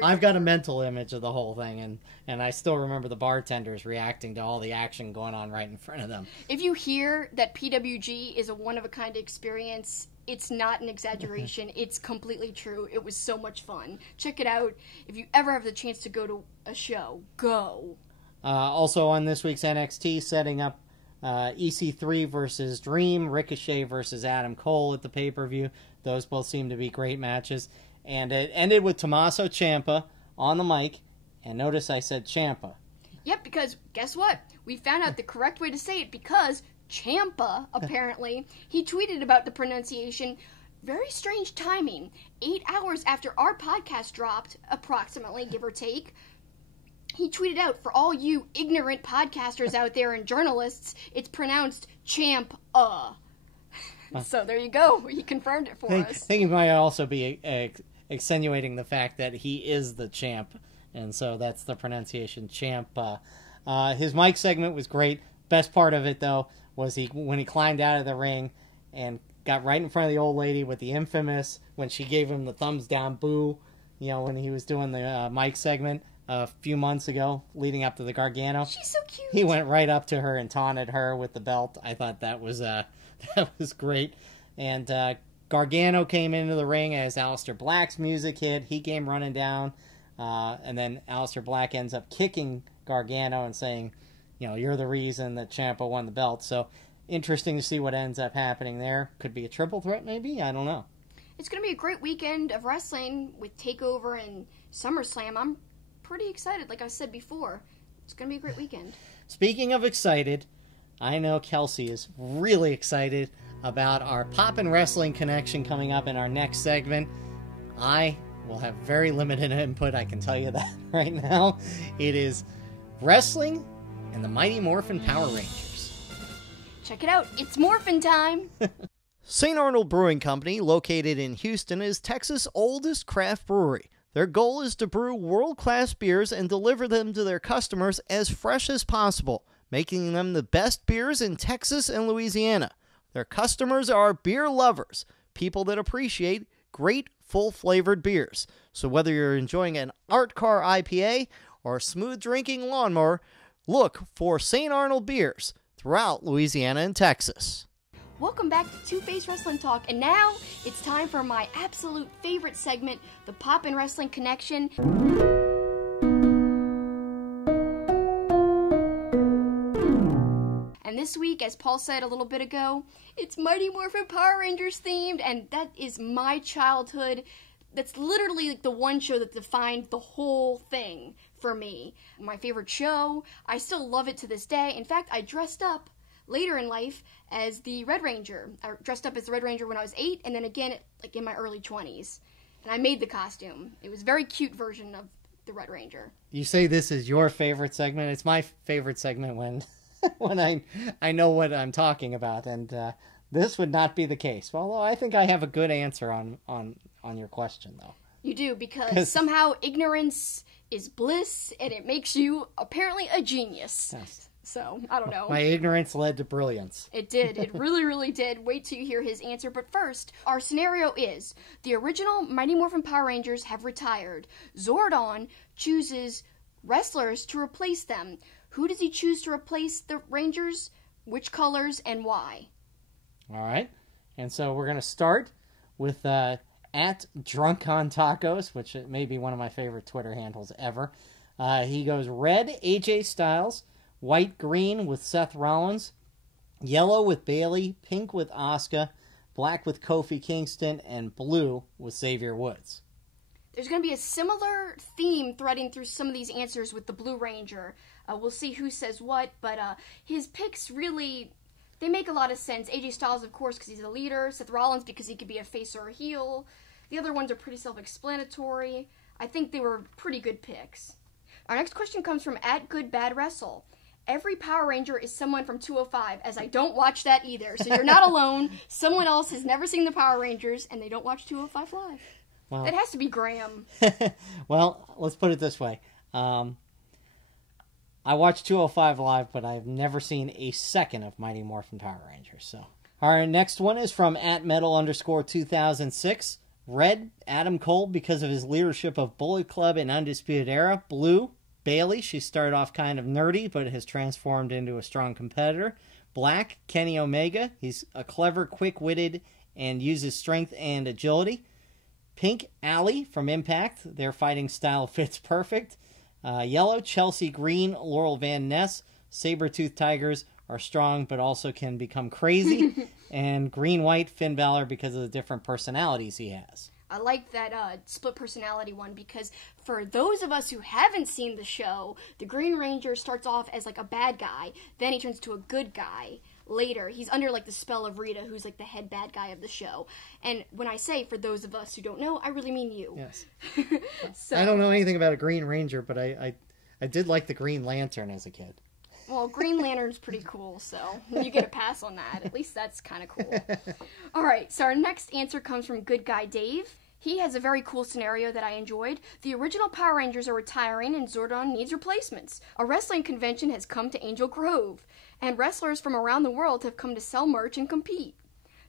I've got a mental image of the whole thing, and I still remember the bartenders reacting to all the action going on right in front of them. If you hear that PWG is a one-of-a-kind experience, it's not an exaggeration. It's completely true. It was so much fun. Check it out. If you ever have the chance to go to a show, go. Also on this week's NXT, setting up EC3 versus Dream, Ricochet versus Adam Cole at the pay-per-view. Those both seem to be great matches. And it ended with Tommaso Ciampa on the mic. And notice I said Ciampa. Yep, because guess what? We found out the correct way to say it because Ciampa, apparently, he tweeted about the pronunciation. Very strange timing. 8 hours after our podcast dropped, approximately, give or take, he tweeted out, for all you ignorant podcasters out there and journalists, it's pronounced Champ-a. So there you go. He confirmed it for us. I think he might also be extenuating the fact that he is the champ, and so that's the pronunciation, Champ-a. His mic segment was great. Best part of it, though, was when he climbed out of the ring and got right in front of the old lady with the infamous, when she gave him the thumbs down boo, when he was doing the mic segment a few months ago, leading up to the Gargano. She's so cute. He went right up to her and taunted her with the belt. I thought that was great. And Gargano came into the ring as Aleister Black's music hit. He came running down, and then Aleister Black ends up kicking Gargano and saying, you're the reason that Ciampa won the belt. So interesting to see what ends up happening there. Could be a triple threat, maybe? I don't know. It's going to be a great weekend of wrestling with TakeOver and SummerSlam. I'm pretty excited, like I said before. It's going to be a great weekend. Speaking of excited, I know Kelsi is really excited about our Poppin' Wrestling connection coming up in our next segment. I will have very limited input, I can tell you that right now. It is wrestling and the Mighty Morphin Power Rangers. Check it out. It's Morphin Time. St. Arnold Brewing Company, located in Houston, is Texas' oldest craft brewery. Their goal is to brew world-class beers and deliver them to their customers as fresh as possible, making them the best beers in Texas and Louisiana. Their customers are beer lovers, people that appreciate great, full-flavored beers. So whether you're enjoying an art car IPA or a smooth-drinking lawnmower, look for St. Arnold beers throughout Louisiana and Texas. Welcome back to Two-Face Wrestling Talk, and now it's time for my absolute favorite segment, the Poppin' Wrestling Connection. And this week, as Paul said a little bit ago, it's Mighty Morphin Power Rangers themed, and that is my childhood. That's literally like the one show that defined the whole thing for me. My favorite show. I still love it to this day. In fact, I dressed up later in life as the Red Ranger. I dressed up as the Red Ranger when I was 8, and then again like in my early 20s. And I made the costume. It was a very cute version of the Red Ranger. You say this is your favorite segment. It's my favorite segment when when I know what I'm talking about, and this would not be the case. Although I think I have a good answer on your question, though. You do, because somehow ignorance is bliss, and it makes you apparently a genius. Yes. So, I don't know. My ignorance led to brilliance. It did. It really, really did. Wait till you hear his answer. But first, our scenario is, the original Mighty Morphin Power Rangers have retired. Zordon chooses wrestlers to replace them. Who does he choose to replace the Rangers? Which colors and why? All right. And so we're going to start with at Drunk on Tacos, which may be one of my favorite Twitter handles ever. He goes red, AJ Styles. White, green with Seth Rollins, yellow with Bayley, pink with Asuka, black with Kofi Kingston, and blue with Xavier Woods. There's going to be a similar theme threading through some of these answers with the Blue Ranger. We'll see who says what, but his picks really, they make a lot of sense. AJ Styles, of course, because he's a leader. Seth Rollins, because he could be a face or a heel. The other ones are pretty self-explanatory. I think they were pretty good picks. Our next question comes from @GoodBadWrestle. Every Power Ranger is someone from 205, as I don't watch that either. So you're not alone. Someone else has never seen the Power Rangers, and they don't watch 205 Live. Well, that has to be Graham. Well, let's put it this way. I watch 205 Live, but I've never seen a second of Mighty Morphin Power Rangers. So, our next one is from @metal_2006. Red, Adam Cole, because of his leadership of Bullet Club and Undisputed Era. Blue, Bailey. She started off kind of nerdy, but has transformed into a strong competitor. Black, Kenny Omega. He's a clever, quick-witted, and uses strength and agility. Pink, Allie from Impact. Their fighting style fits perfect. Yellow, Chelsea Green, Laurel Van Ness. Saber-Tooth Tigers are strong, but also can become crazy. And green-white, Finn Balor, because of the different personalities he has. I like that split personality one, because for those of us who haven't seen the show, the Green Ranger starts off as like a bad guy, then he turns to a good guy later. He's under like the spell of Rita, who's like the head bad guy of the show. And when I say for those of us who don't know, I really mean you. Yes. So, I don't know anything about a Green Ranger, but I did like the Green Lantern as a kid. Well, Green Lantern's pretty cool, so you get a pass on that. At least that's kind of cool. All right, so our next answer comes from Good Guy Dave. He has a very cool scenario that I enjoyed. The original Power Rangers are retiring and Zordon needs replacements. A wrestling convention has come to Angel Grove, and wrestlers from around the world have come to sell merch and compete.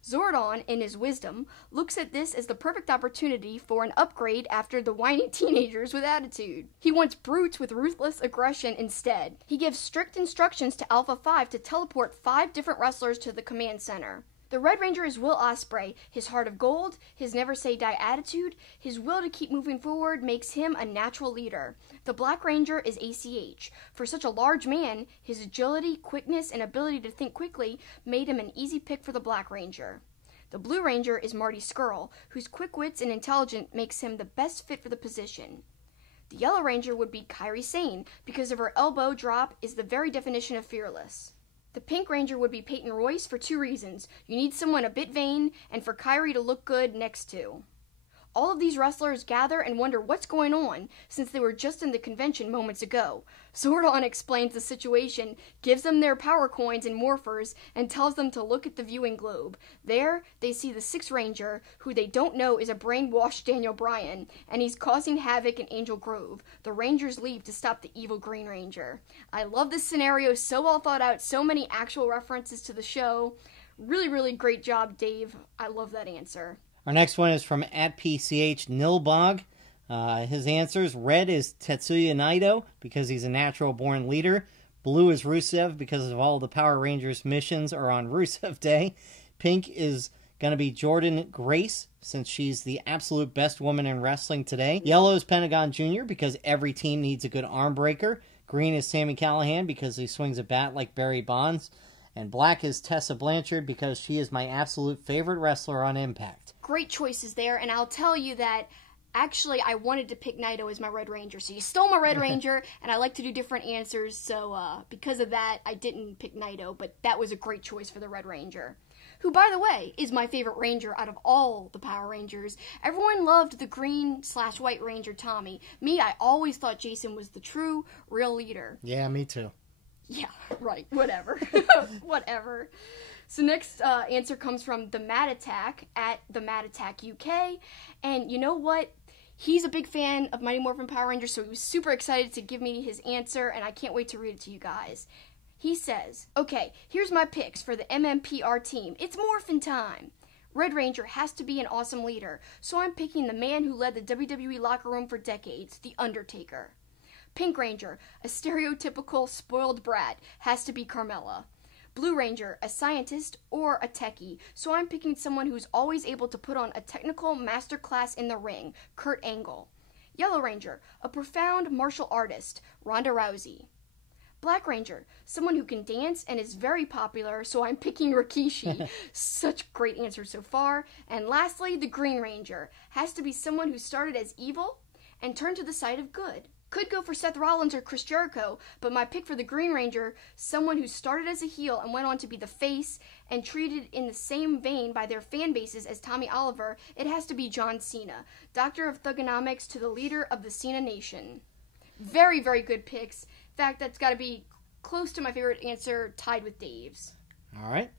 Zordon, in his wisdom, looks at this as the perfect opportunity for an upgrade after the whiny teenagers with attitude. He wants brutes with ruthless aggression instead. He gives strict instructions to Alpha 5 to teleport 5 different wrestlers to the command center. The Red Ranger is Will Ospreay. His heart of gold, his never say die attitude, his will to keep moving forward makes him a natural leader. The Black Ranger is ACH. For such a large man, his agility, quickness, and ability to think quickly made him an easy pick for the Black Ranger. The Blue Ranger is Marty Skrull, whose quick wits and intelligence makes him the best fit for the position. The Yellow Ranger would be Kairi Sane, because of her elbow drop is the very definition of fearless. The Pink Ranger would be Peyton Royce for 2 reasons. You need someone a bit vain, and for Kairi to look good next to. All of these wrestlers gather and wonder what's going on, since they were just in the convention moments ago. Zordon explains the situation, gives them their power coins and morphers, and tells them to look at the viewing globe. There, they see the Sixth Ranger, who they don't know is a brainwashed Daniel Bryan, and he's causing havoc in Angel Grove. The Rangers leave to stop the evil Green Ranger. I love this scenario, so well thought out, so many actual references to the show. Really, really great job, Dave. I love that answer. Our next one is from @PCH Nilbog. His answers: red is Tetsuya Naito, because he's a natural-born leader. Blue is Rusev, because of all the Power Rangers missions are on Rusev Day. Pink is going to be Jordan Grace, since she's the absolute best woman in wrestling today. Yellow is Pentagon Jr., because every team needs a good arm breaker. Green is Sami Callihan, because he swings a bat like Barry Bonds. And black is Tessa Blanchard, because she is my absolute favorite wrestler on Impact. Great choices there, and I'll tell you that actually I wanted to pick Naito as my Red Ranger, so you stole my Red Ranger, and I like to do different answers, so because of that, I didn't pick Naito, but that was a great choice for the Red Ranger, who, by the way, is my favorite Ranger out of all the Power Rangers. Everyone loved the green/white Ranger Tommy. Me, I always thought Jason was the true, real leader. Yeah, me too. Yeah, right, whatever. Whatever. So next answer comes from The Mad Attack @The Mad Attack UK. And you know what? He's a big fan of Mighty Morphin Power Rangers, so he was super excited to give me his answer, and I can't wait to read it to you guys. He says, okay, here's my picks for the MMPR team. It's Morphin Time. Red Ranger has to be an awesome leader, so I'm picking the man who led the WWE locker room for decades, The Undertaker. Pink Ranger, a stereotypical spoiled brat, has to be Carmella. Blue Ranger, a scientist or a techie, so I'm picking someone who's always able to put on a technical masterclass in the ring, Kurt Angle. Yellow Ranger, a profound martial artist, Ronda Rousey. Black Ranger, someone who can dance and is very popular, so I'm picking Rikishi. Such great answers so far. And lastly, the Green Ranger has to be someone who started as evil and turned to the side of good. Could go for Seth Rollins or Chris Jericho, but my pick for the Green Ranger, someone who started as a heel and went on to be the face and treated in the same vein by their fan bases as Tommy Oliver, it has to be John Cena, Doctor of Thugonomics to the leader of the Cena Nation. Very, very good picks. In fact, that's got to be close to my favorite answer, tied with Dave's. All right.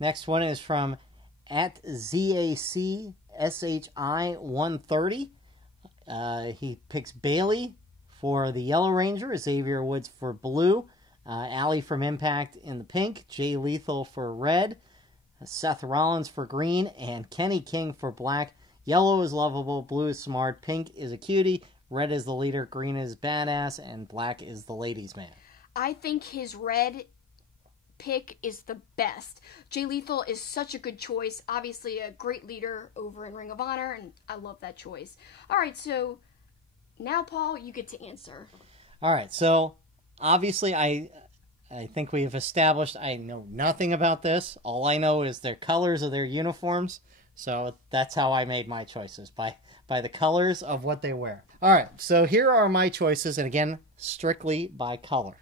Next one is from @ZACSHI130. He picks Bailey for the Yellow Ranger, Xavier Woods for blue, Allie from Impact in the pink, Jay Lethal for red, Seth Rollins for green, and Kenny King for black. Yellow is lovable, blue is smart, pink is a cutie, red is the leader, green is badass, and black is the ladies' man. I think his red pick is the best. Jay Lethal is such a good choice. Obviously a great leader over in Ring of Honor, and I love that choice. All right, so now, Paul, you get to answer. All right, so obviously I think we've established I know nothing about this. All I know is their colors of their uniforms, so that's how I made my choices, by the colors of what they wear. All right, so here are my choices, and again, strictly by color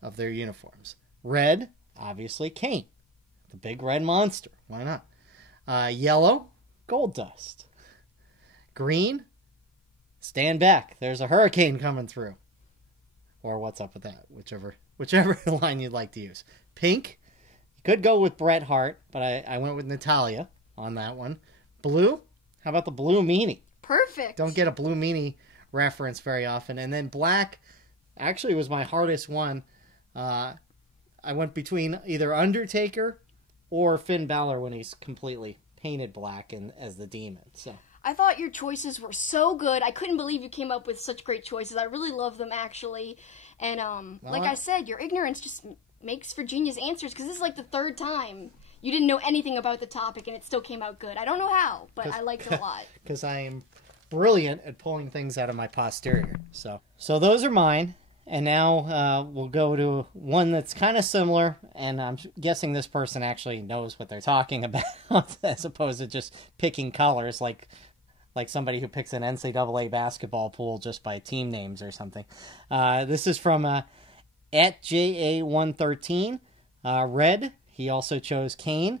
of their uniforms. Red, obviously, Kane, the big red monster. Why not? Yellow, Goldust. Green, stand back. There's a hurricane coming through. Or what's up with that? Whichever line you'd like to use. Pink, you could go with Bret Hart, but I went with Natalia on that one. Blue, how about the Blue Meanie? Perfect. Don't get a Blue Meanie reference very often. And then black actually was my hardest one. I went between either Undertaker or Finn Balor when he's completely painted black and as the demon. So I thought your choices were so good. I couldn't believe you came up with such great choices. I really love them, actually. And like I said, your ignorance just makes for genius answers, because this is like the third time you didn't know anything about the topic and it still came out good. I don't know how, but I liked it a lot. Because I am brilliant at pulling things out of my posterior. So those are mine. And now we'll go to one that's kind of similar, and I'm guessing this person actually knows what they're talking about, as opposed to just picking colors like somebody who picks an NCAA basketball pool just by team names or something. This is from @JA113. Red, he also chose Kane.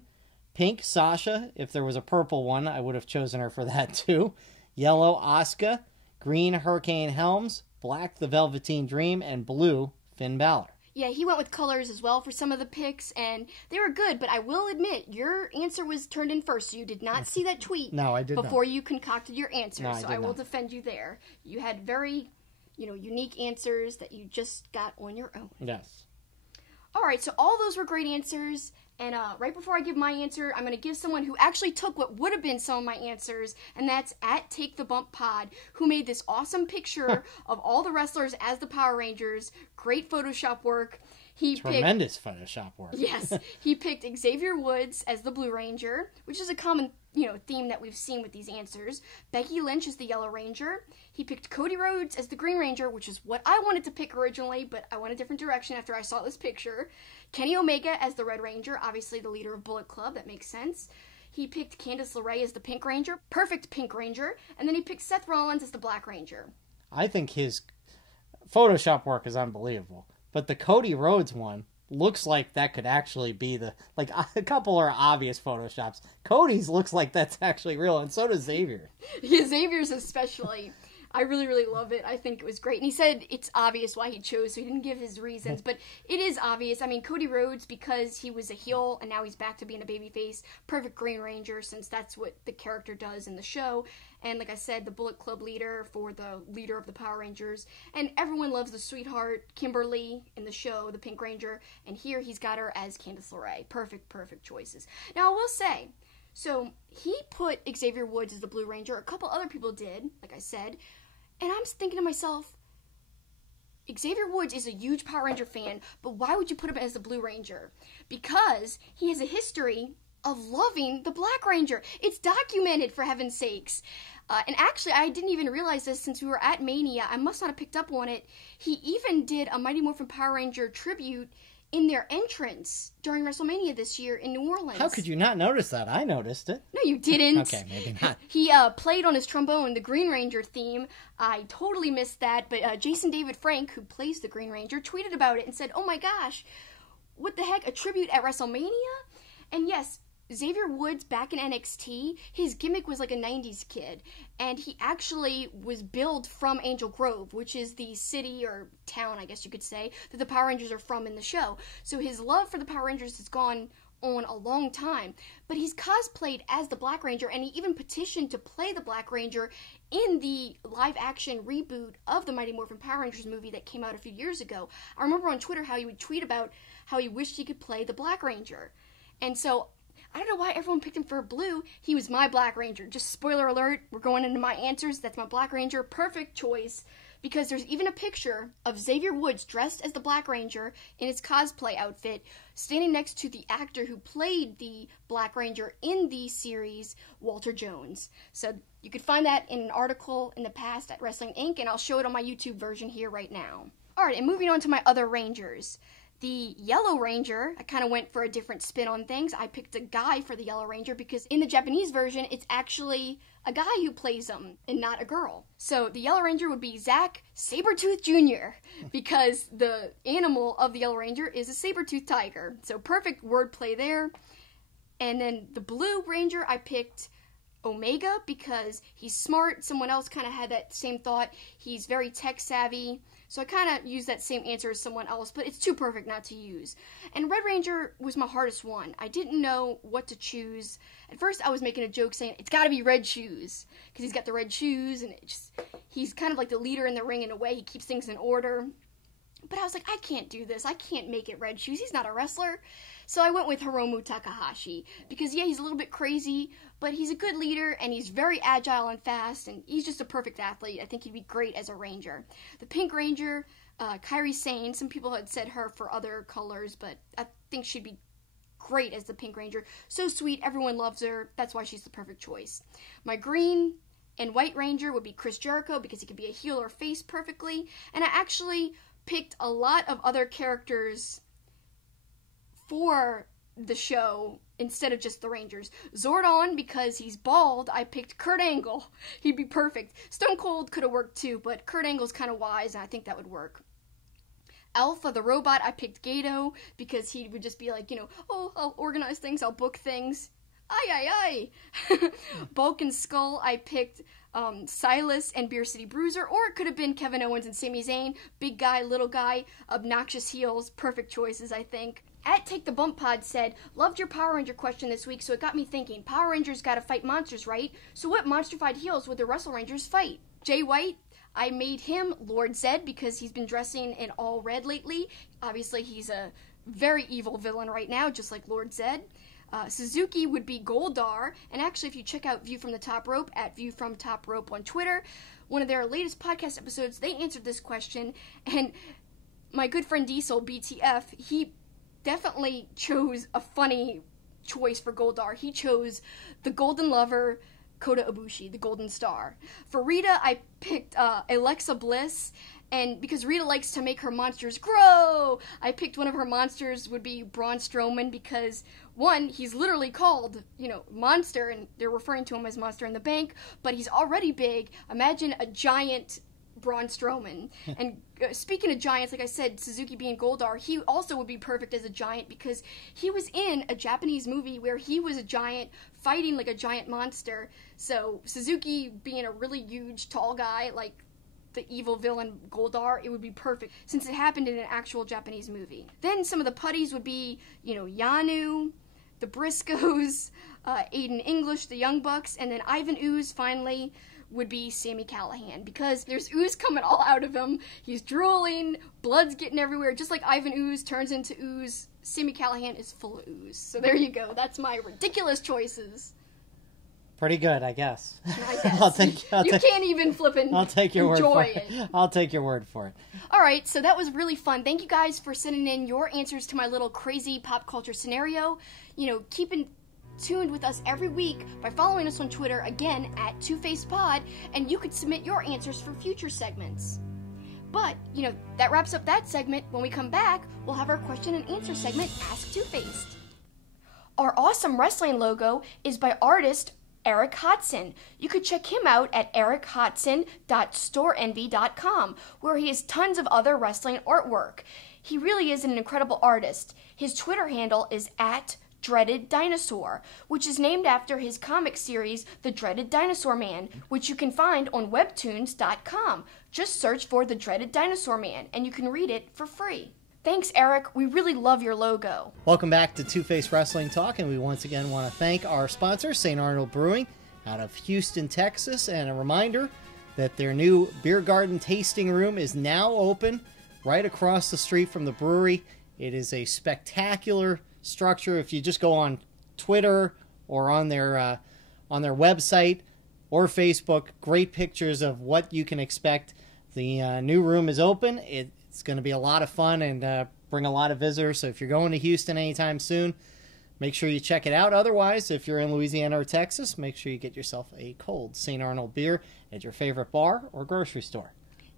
Pink, Sasha. If there was a purple one, I would have chosen her for that too. Yellow, Asuka. Green, Hurricane Helms. Black, the Velveteen Dream, and blue, Finn Balor. Yeah, he went with colors as well for some of the picks, and they were good, but I will admit, your answer was turned in first, so you did not see that tweet no, I did before not. You concocted your answer, no, so I will defend you there. You had very, unique answers that you just got on your own. Yes. All right, so all those were great answers, and right before I give my answer, I'm going to give someone who actually took what would have been some of my answers, and that's @TakeTheBumpPod, who made this awesome picture of all the wrestlers as the Power Rangers. Great Photoshop work. Tremendous Photoshop work. Yes, he picked Xavier Woods as the Blue Ranger, which is a common, theme that we've seen with these answers. Becky Lynch as the Yellow Ranger. He picked Cody Rhodes as the Green Ranger, which is what I wanted to pick originally, but I went a different direction after I saw this picture. Kenny Omega as the Red Ranger, obviously the leader of Bullet Club, that makes sense. He picked Candice LeRae as the Pink Ranger, perfect Pink Ranger, and then he picked Seth Rollins as the Black Ranger. I think his Photoshop work is unbelievable. But the Cody Rhodes one looks like that could actually be a couple are obvious Photoshops. Cody's looks like that's actually real, and so does Xavier. Yeah, Xavier's especially. I really, really love it. I think it was great. And he said it's obvious why he chose, so he didn't give his reasons. But it is obvious. I mean, Cody Rhodes, because he was a heel and now he's back to being a babyface, perfect Green Ranger, since that's what the character does in the show. And like I said, the Bullet Club leader for the leader of the Power Rangers. And everyone loves the sweetheart Kimberly in the show, the Pink Ranger. And here he's got her as Candice LeRae. Perfect, perfect choices. Now, I will say, so he put Xavier Woods as the Blue Ranger. A couple other people did, like I said. And I'm thinking to myself, Xavier Woods is a huge Power Ranger fan, but why would you put him as the Blue Ranger? Because he has a history of loving the Black Ranger. It's documented, for heaven's sakes. And actually, I didn't even realize this since we were at Mania. I must not have picked up on it. He even did a Mighty Morphin Power Ranger tribute in their entrance during WrestleMania this year in New Orleans. How could you not notice that? I noticed it. No, you didn't. Okay, maybe not. He played on his trombone the Green Ranger theme. I totally missed that, but Jason David Frank, who plays the Green Ranger, tweeted about it and said, "Oh my gosh, what the heck, a tribute at WrestleMania?" And yes, Xavier Woods back in NXT, his gimmick was like a 90s kid, and he actually was billed from Angel Grove, which is the city or town, I guess you could say, that the Power Rangers are from in the show. So his love for the Power Rangers has gone on a long time, but he's cosplayed as the Black Ranger, and he even petitioned to play the Black Ranger in the live-action reboot of the Mighty Morphin Power Rangers movie that came out a few years ago. I remember on Twitter how he would tweet about how he wished he could play the Black Ranger. And so I don't know why everyone picked him for blue. He was my Black Ranger. Just spoiler alert, we're going into my answers. That's my Black Ranger. Perfect choice. Because there's even a picture of Xavier Woods dressed as the Black Ranger in his cosplay outfit, standing next to the actor who played the Black Ranger in the series, Walter Jones. So you could find that in an article in the past at Wrestling Inc., and I'll show it on my YouTube version here right now. Alright, and moving on to my other Rangers. The Yellow Ranger, I kind of went for a different spin on things. I picked a guy for the Yellow Ranger because in the Japanese version, it's actually a guy who plays him and not a girl. So the Yellow Ranger would be Zack Sabertooth Jr. because the animal of the Yellow Ranger is a saber-toothed tiger. So perfect wordplay there. And then the Blue Ranger, I picked Omega because he's smart. Someone else kind of had that same thought. He's very tech savvy. So I kind of used that same answer as someone else, but it's too perfect not to use. And Red Ranger was my hardest one. I didn't know what to choose. At first I was making a joke saying, it's gotta be Red Shoes, because he's got the red shoes, and he's kind of like the leader in the ring in a way. He keeps things in order. But I was like, I can't do this. I can't make it Red Shoes. He's not a wrestler. So I went with Hiromu Takahashi, because yeah, he's a little bit crazy, but he's a good leader, and he's very agile and fast, and he's just a perfect athlete. I think he'd be great as a Ranger. The Pink Ranger, Kairi Sane, some people had said her for other colors, but I think she'd be great as the Pink Ranger. So sweet, everyone loves her, that's why she's the perfect choice. My Green and White Ranger would be Chris Jericho, because he could be a heel or face perfectly, and I actually picked a lot of other characters for the show instead of just the Rangers. Zordon, because he's bald, I picked Kurt Angle. He'd be perfect. Stone Cold could have worked too, but Kurt Angle's kind of wise, and I think that would work. Alpha, the robot, I picked Gato, because he would just be like, oh, I'll organize things, I'll book things. Aye. Bulk and Skull, I picked Silas and Beer City Bruiser, or it could have been Kevin Owens and Sami Zayn. Big guy, little guy, obnoxious heels, perfect choices, I think. At Take the Bump Pod said, loved your Power Ranger question this week, so it got me thinking. Power Rangers gotta fight monsters, right? So what monster-fied heels would the Wrestle Rangers fight? Jay White, I made him Lord Zed because he's been dressing in all red lately. Obviously, he's a very evil villain right now, just like Lord Zed. Suzuki would be Goldar, and actually if you check out View from the Top Rope at View from Top Rope on Twitter, one of their latest podcast episodes, they answered this question, and my good friend Diesel, BTF, he definitely chose a funny choice for Goldar. He chose the Golden Lover, Kota Ibushi, the Golden Star. For Rita, I picked Alexa Bliss, and because Rita likes to make her monsters grow, I picked one of her monsters would be Braun Strowman because, one, he's literally called, Monster, and they're referring to him as Monster in the Bank, but he's already big. Imagine a giant Braun Strowman. And speaking of giants, like I said, Suzuki being Goldar, he also would be perfect as a giant because he was in a Japanese movie where he was a giant fighting like a giant monster. So Suzuki being a really huge, tall guy, like the evil villain Goldar, it would be perfect since it happened in an actual Japanese movie. Then some of the putties would be, Yanu, the Briscoes, Aiden English, the Young Bucks, and then Ivan Ooze finally would be Sami Callihan because there's ooze coming all out of him. He's drooling, blood's getting everywhere. Just like Ivan Ooze turns into ooze, Sami Callihan is full of ooze. So there you go. That's my ridiculous choices. Pretty good, I guess. I guess. You can't even flippin' I'll take your word for it. I'll take your word for it. All right, so that was really fun. Thank you guys for sending in your answers to my little crazy pop culture scenario. Keeping tuned with us every week by following us on Twitter, again, at TwoFacedPod, and you could submit your answers for future segments. But, that wraps up that segment. When we come back, we'll have our question and answer segment, Ask Two-Faced. Our awesome wrestling logo is by artist Eric Hodson. You could check him out at erichodson.storeenvy.com, where he has tons of other wrestling artwork. He really is an incredible artist. His Twitter handle is at Dreaded Dinosaur, which is named after his comic series, The Dreaded Dinosaur Man, which you can find on webtoons.com. Just search for The Dreaded Dinosaur Man, and you can read it for free. Thanks, Eric. We really love your logo. Welcome back to Two-Faced Wrestling Talk, and we once again want to thank our sponsor, St. Arnold Brewing, out of Houston, Texas, and a reminder that their new beer garden tasting room is now open right across the street from the brewery. It is a spectacular structure. If you just go on Twitter or on their website or Facebook, great pictures of what you can expect. The new room is open. It's going to be a lot of fun and bring a lot of visitors. So if you're going to Houston anytime soon, make sure you check it out. Otherwise, if you're in Louisiana or Texas, make sure you get yourself a cold St. Arnold beer at your favorite bar or grocery store.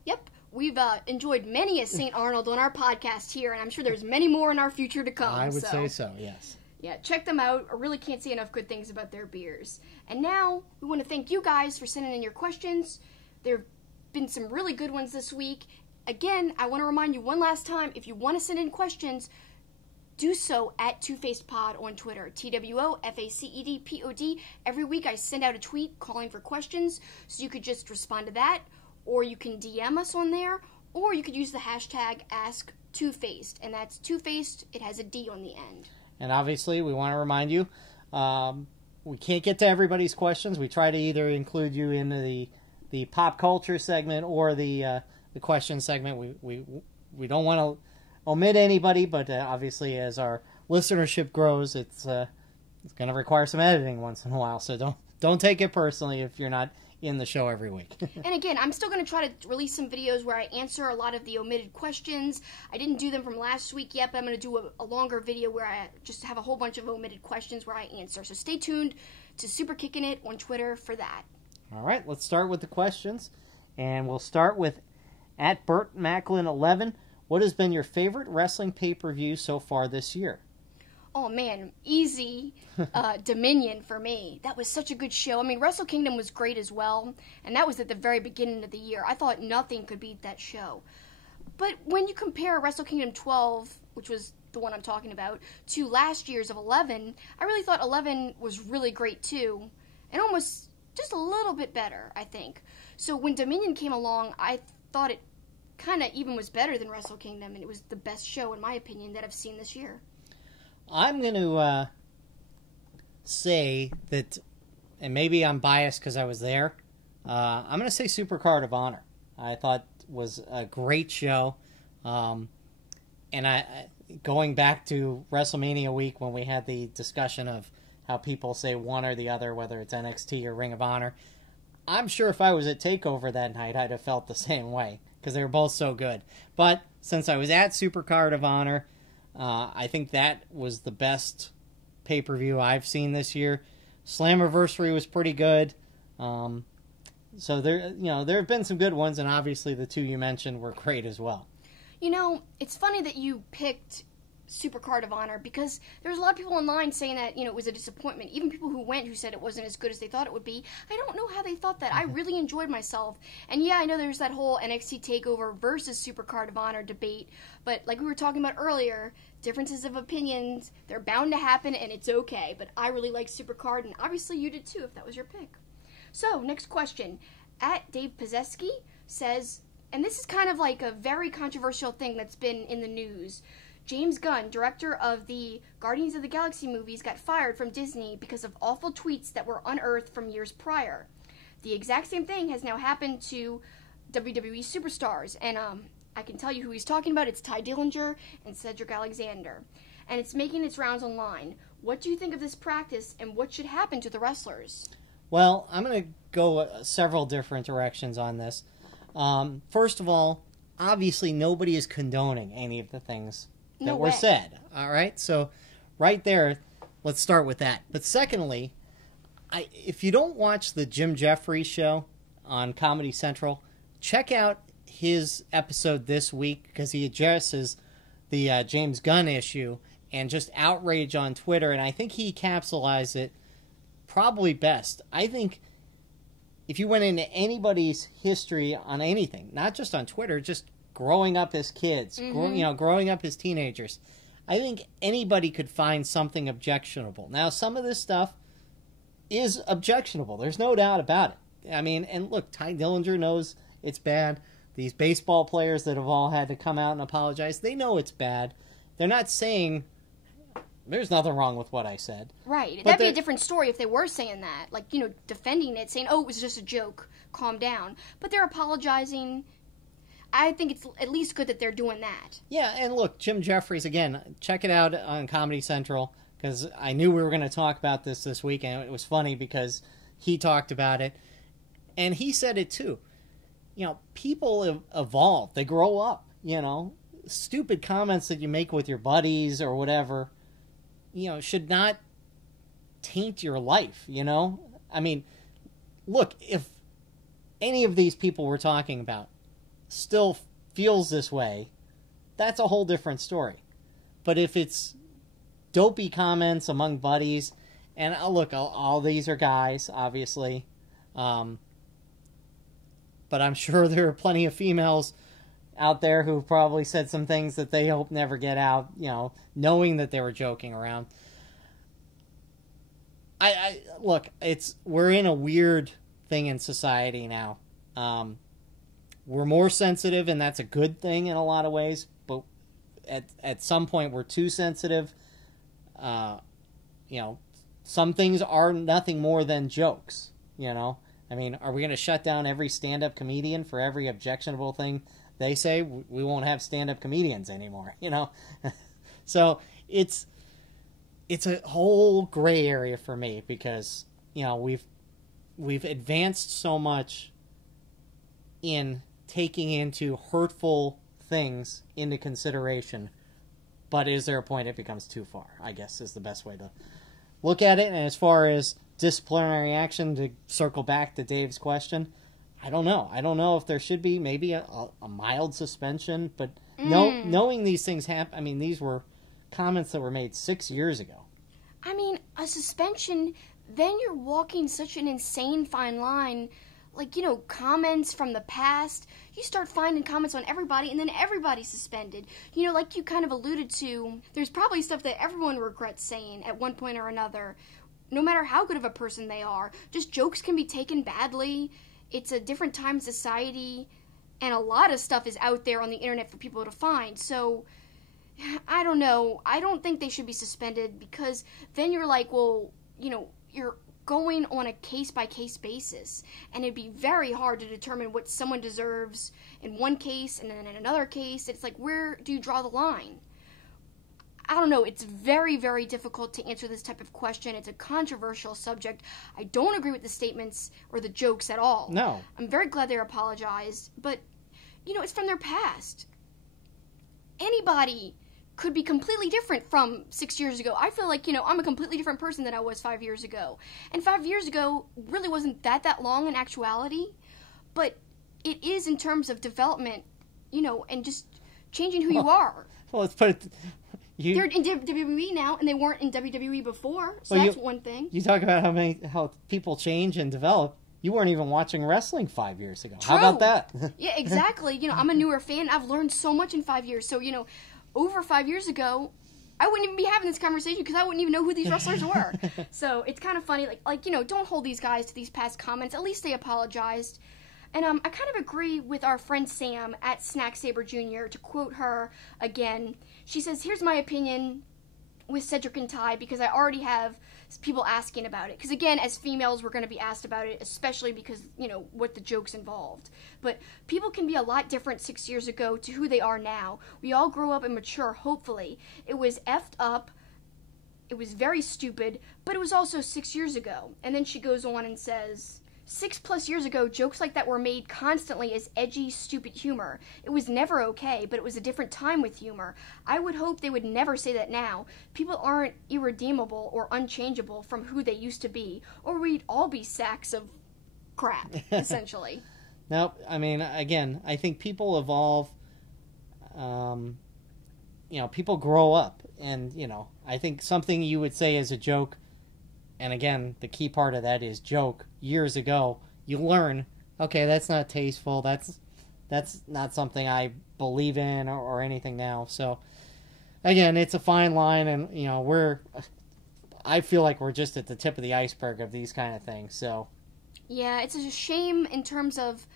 Yep. We've enjoyed many a St. Arnold on our podcast here, and I'm sure there's many more in our future to come. I would say so, yes. Yeah, check them out. I really can't say enough good things about their beers. And now, we want to thank you guys for sending in your questions. There have been some really good ones this week. Again, I want to remind you one last time, if you want to send in questions, do so at TwoFacedPod on Twitter, TWOFACEDPOD. Every week I send out a tweet calling for questions, so you could just respond to that, or you can DM us on there, or you could use the hashtag AskTwoFaced, and that's Two-Faced, it has a D on the end. And obviously, we want to remind you, we can't get to everybody's questions. We try to either include you in the pop culture segment or the question segment. We don't want to omit anybody, but obviously as our listenership grows, it's going to require some editing once in a while. So don't take it personally if you're not in the show every week. And again, I'm still going to try to release some videos where I answer a lot of the omitted questions. I didn't do them from last week yet, but I'm going to do a longer video where I just have a whole bunch of omitted questions where I answer. So stay tuned to Super Kickin' It on Twitter for that. All right, let's start with the questions. And we'll start with at Burt Macklin 11. What has been your favorite wrestling pay-per-view so far this year? Oh man, easy. Dominion for me. That was such a good show. I mean, Wrestle Kingdom was great as well, and that was at the very beginning of the year. I thought nothing could beat that show. But when you compare Wrestle Kingdom 12, which was the one I'm talking about, to last year's of 11, I really thought 11 was really great too, and almost just a little bit better, I think. So when Dominion came along, I thought it kind of even was better than Wrestle Kingdom, and it was the best show, in my opinion, that I've seen this year. I'm going to say that, and maybe I'm biased because I was there, I'm going to say Supercard of Honor. I thought was a great show. And going back to WrestleMania week when we had the discussion of how people say one or the other, whether it's NXT or Ring of Honor, I'm sure if I was at TakeOver that night, I'd have felt the same way because they were both so good. But since I was at Supercard of Honor, I think that was the best pay-per-view I've seen this year. Slammiversary was pretty good. So there have been some good ones, and obviously the two you mentioned were great as well. You know, it's funny that you picked Supercard of Honor because there's a lot of people online saying that, it was a disappointment. Even people who went who said it wasn't as good as they thought it would be. I don't know how they thought that. I really enjoyed myself. And yeah, I know there's that whole NXT TakeOver versus Supercard of Honor debate, but like we were talking about earlier, differences of opinions, they're bound to happen and it's okay. But I really like Supercard, and obviously you did too if that was your pick. So, next question. At Dave Pazeski says, and this is kind of like a very controversial thing that's been in the news. James Gunn, director of the Guardians of the Galaxy movies, got fired from Disney because of awful tweets that were unearthed from years prior. The exact same thing has now happened to WWE superstars, and I can tell you who he's talking about. It's Ty Dillinger and Cedric Alexander, and it's making its rounds online. What do you think of this practice, and what should happen to the wrestlers? Well, I'm going to go several different directions on this. First of all, obviously nobody is condoning any of the things that were said. All right? So right there, let's start with that. But secondly, if you don't watch the Jim Jeffries show on Comedy Central, check out his episode this week because he addresses the James Gunn issue and just outrage on Twitter, and I think he capsulized it probably best. I think if you went into anybody's history on anything, not just on Twitter, just growing up as kids, growing up as teenagers, I think anybody could find something objectionable. Now, some of this stuff is objectionable. There's no doubt about it. I mean, and look, Ty Dillinger knows it's bad. These baseball players that have all had to come out and apologize, they know it's bad. They're not saying there's nothing wrong with what I said. Right. That'd be a different story if they were saying that. Like, defending it, saying, oh, it was just a joke, calm down. But they're apologizing. I think it's at least good that they're doing that. Yeah, and look, Jim Jeffries, again, check it out on Comedy Central, because I knew we were going to talk about this week, and it was funny because he talked about it, and he said it too. People evolve. They grow up, Stupid comments that you make with your buddies or whatever, should not taint your life, I mean, look, if any of these people we're talking about still feels this way, that's a whole different story. But if it's dopey comments among buddies, and look, all these are guys, obviously, but I'm sure there are plenty of females out there who probably said some things that they hope never get out, knowing that they were joking around. Look, we're in a weird thing in society now. We're more sensitive, and that's a good thing in a lot of ways, but at some point we're too sensitive. Some things are nothing more than jokes, I mean, are we going to shut down every stand-up comedian for every objectionable thing they say? We won't have stand-up comedians anymore, So it's a whole gray area for me because, we've advanced so much in taking into hurtful things into consideration, but is there a point it becomes too far, I guess, is the best way to look at it. And as far as disciplinary action, to circle back to Dave's question, I don't know if there should be maybe a mild suspension, but knowing these things happen, I mean, these were comments that were made 6 years ago. I mean, a suspension, then you're walking such an insane fine line. Like, comments from the past, you start finding comments on everybody, and then everybody's suspended. Like you kind of alluded to, there's probably stuff that everyone regrets saying at one point or another, no matter how good of a person they are. Just jokes can be taken badly. It's a different time in society, and a lot of stuff is out there on the internet for people to find. So, I don't know. I don't think they should be suspended, because then you're like, well, you're going on a case-by-case basis, and it'd be very hard to determine what someone deserves in one case and then in another case. It's like, where do you draw the line? I don't know. It's very, very difficult to answer this type of question. It's a controversial subject. I don't agree with the statements or the jokes at all. No. I'm very glad they apologized, but, it's from their past. Anybody could be completely different from 6 years ago. I feel like, I'm a completely different person than I was 5 years ago. And 5 years ago really wasn't that long in actuality, but it is in terms of development, and just changing who you are. Well, let's put it... They're in WWE now, and they weren't in WWE before, so that's one thing. You talk about how people change and develop. You weren't even watching wrestling 5 years ago. True. How about that? Yeah, exactly. I'm a newer fan. I've learned so much in 5 years. So, over 5 years ago, I wouldn't even be having this conversation because I wouldn't even know who these wrestlers were. So it's kind of funny. Like don't hold these guys to these past comments. At least they apologized. And I kind of agree with our friend Sam at Snack Saber Jr. To quote her again. She says, here's my opinion with Cedric and Ty, because I already have people asking about it. Because again, as females, we're going to be asked about it, especially because, what the jokes involved. But people can be a lot different 6 years ago to who they are now. We all grow up and mature, hopefully. It was effed up. It was very stupid, but it was also 6 years ago. And then she goes on and says, 6+ years ago, jokes like that were made constantly as edgy, stupid humor. It was never okay, but it was a different time with humor. I would hope they would never say that now. People aren't irredeemable or unchangeable from who they used to be, or we'd all be sacks of crap, essentially. Nope. I mean, again, I think people evolve. People grow up, and I think something you would say as a joke, and again, the key part of that is joke. Years ago, you learn, okay, that's not tasteful. That's not something I believe in or anything now. So, again, it's a fine line, and I feel like we're just at the tip of the iceberg of these kind of things. So, yeah, it's a shame in terms of,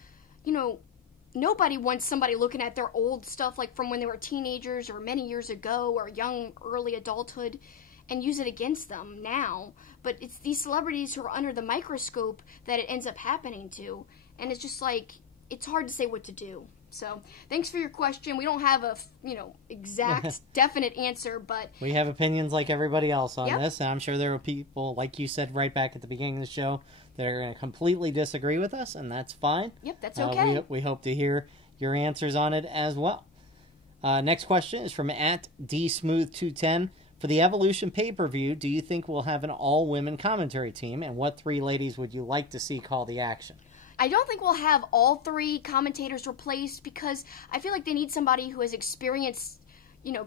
nobody wants somebody looking at their old stuff, like from when they were teenagers or many years ago or young, early adulthood, and use it against them now. But it's these celebrities who are under the microscope that it ends up happening to. And it's just like, it's hard to say what to do. So, thanks for your question. We don't have a, exact, definite answer, but... we have opinions like everybody else on this, and I'm sure there are people, like you said right back at the beginning of the show, that are going to completely disagree with us, and that's fine. Yep, that's okay. We hope to hear your answers on it as well. Next question is from @DSmooth210. For the Evolution pay-per-view, do you think we'll have an all-women commentary team, and what 3 ladies would you like to see call the action? I don't think we'll have all 3 commentators replaced, because I feel like they need somebody who has experience,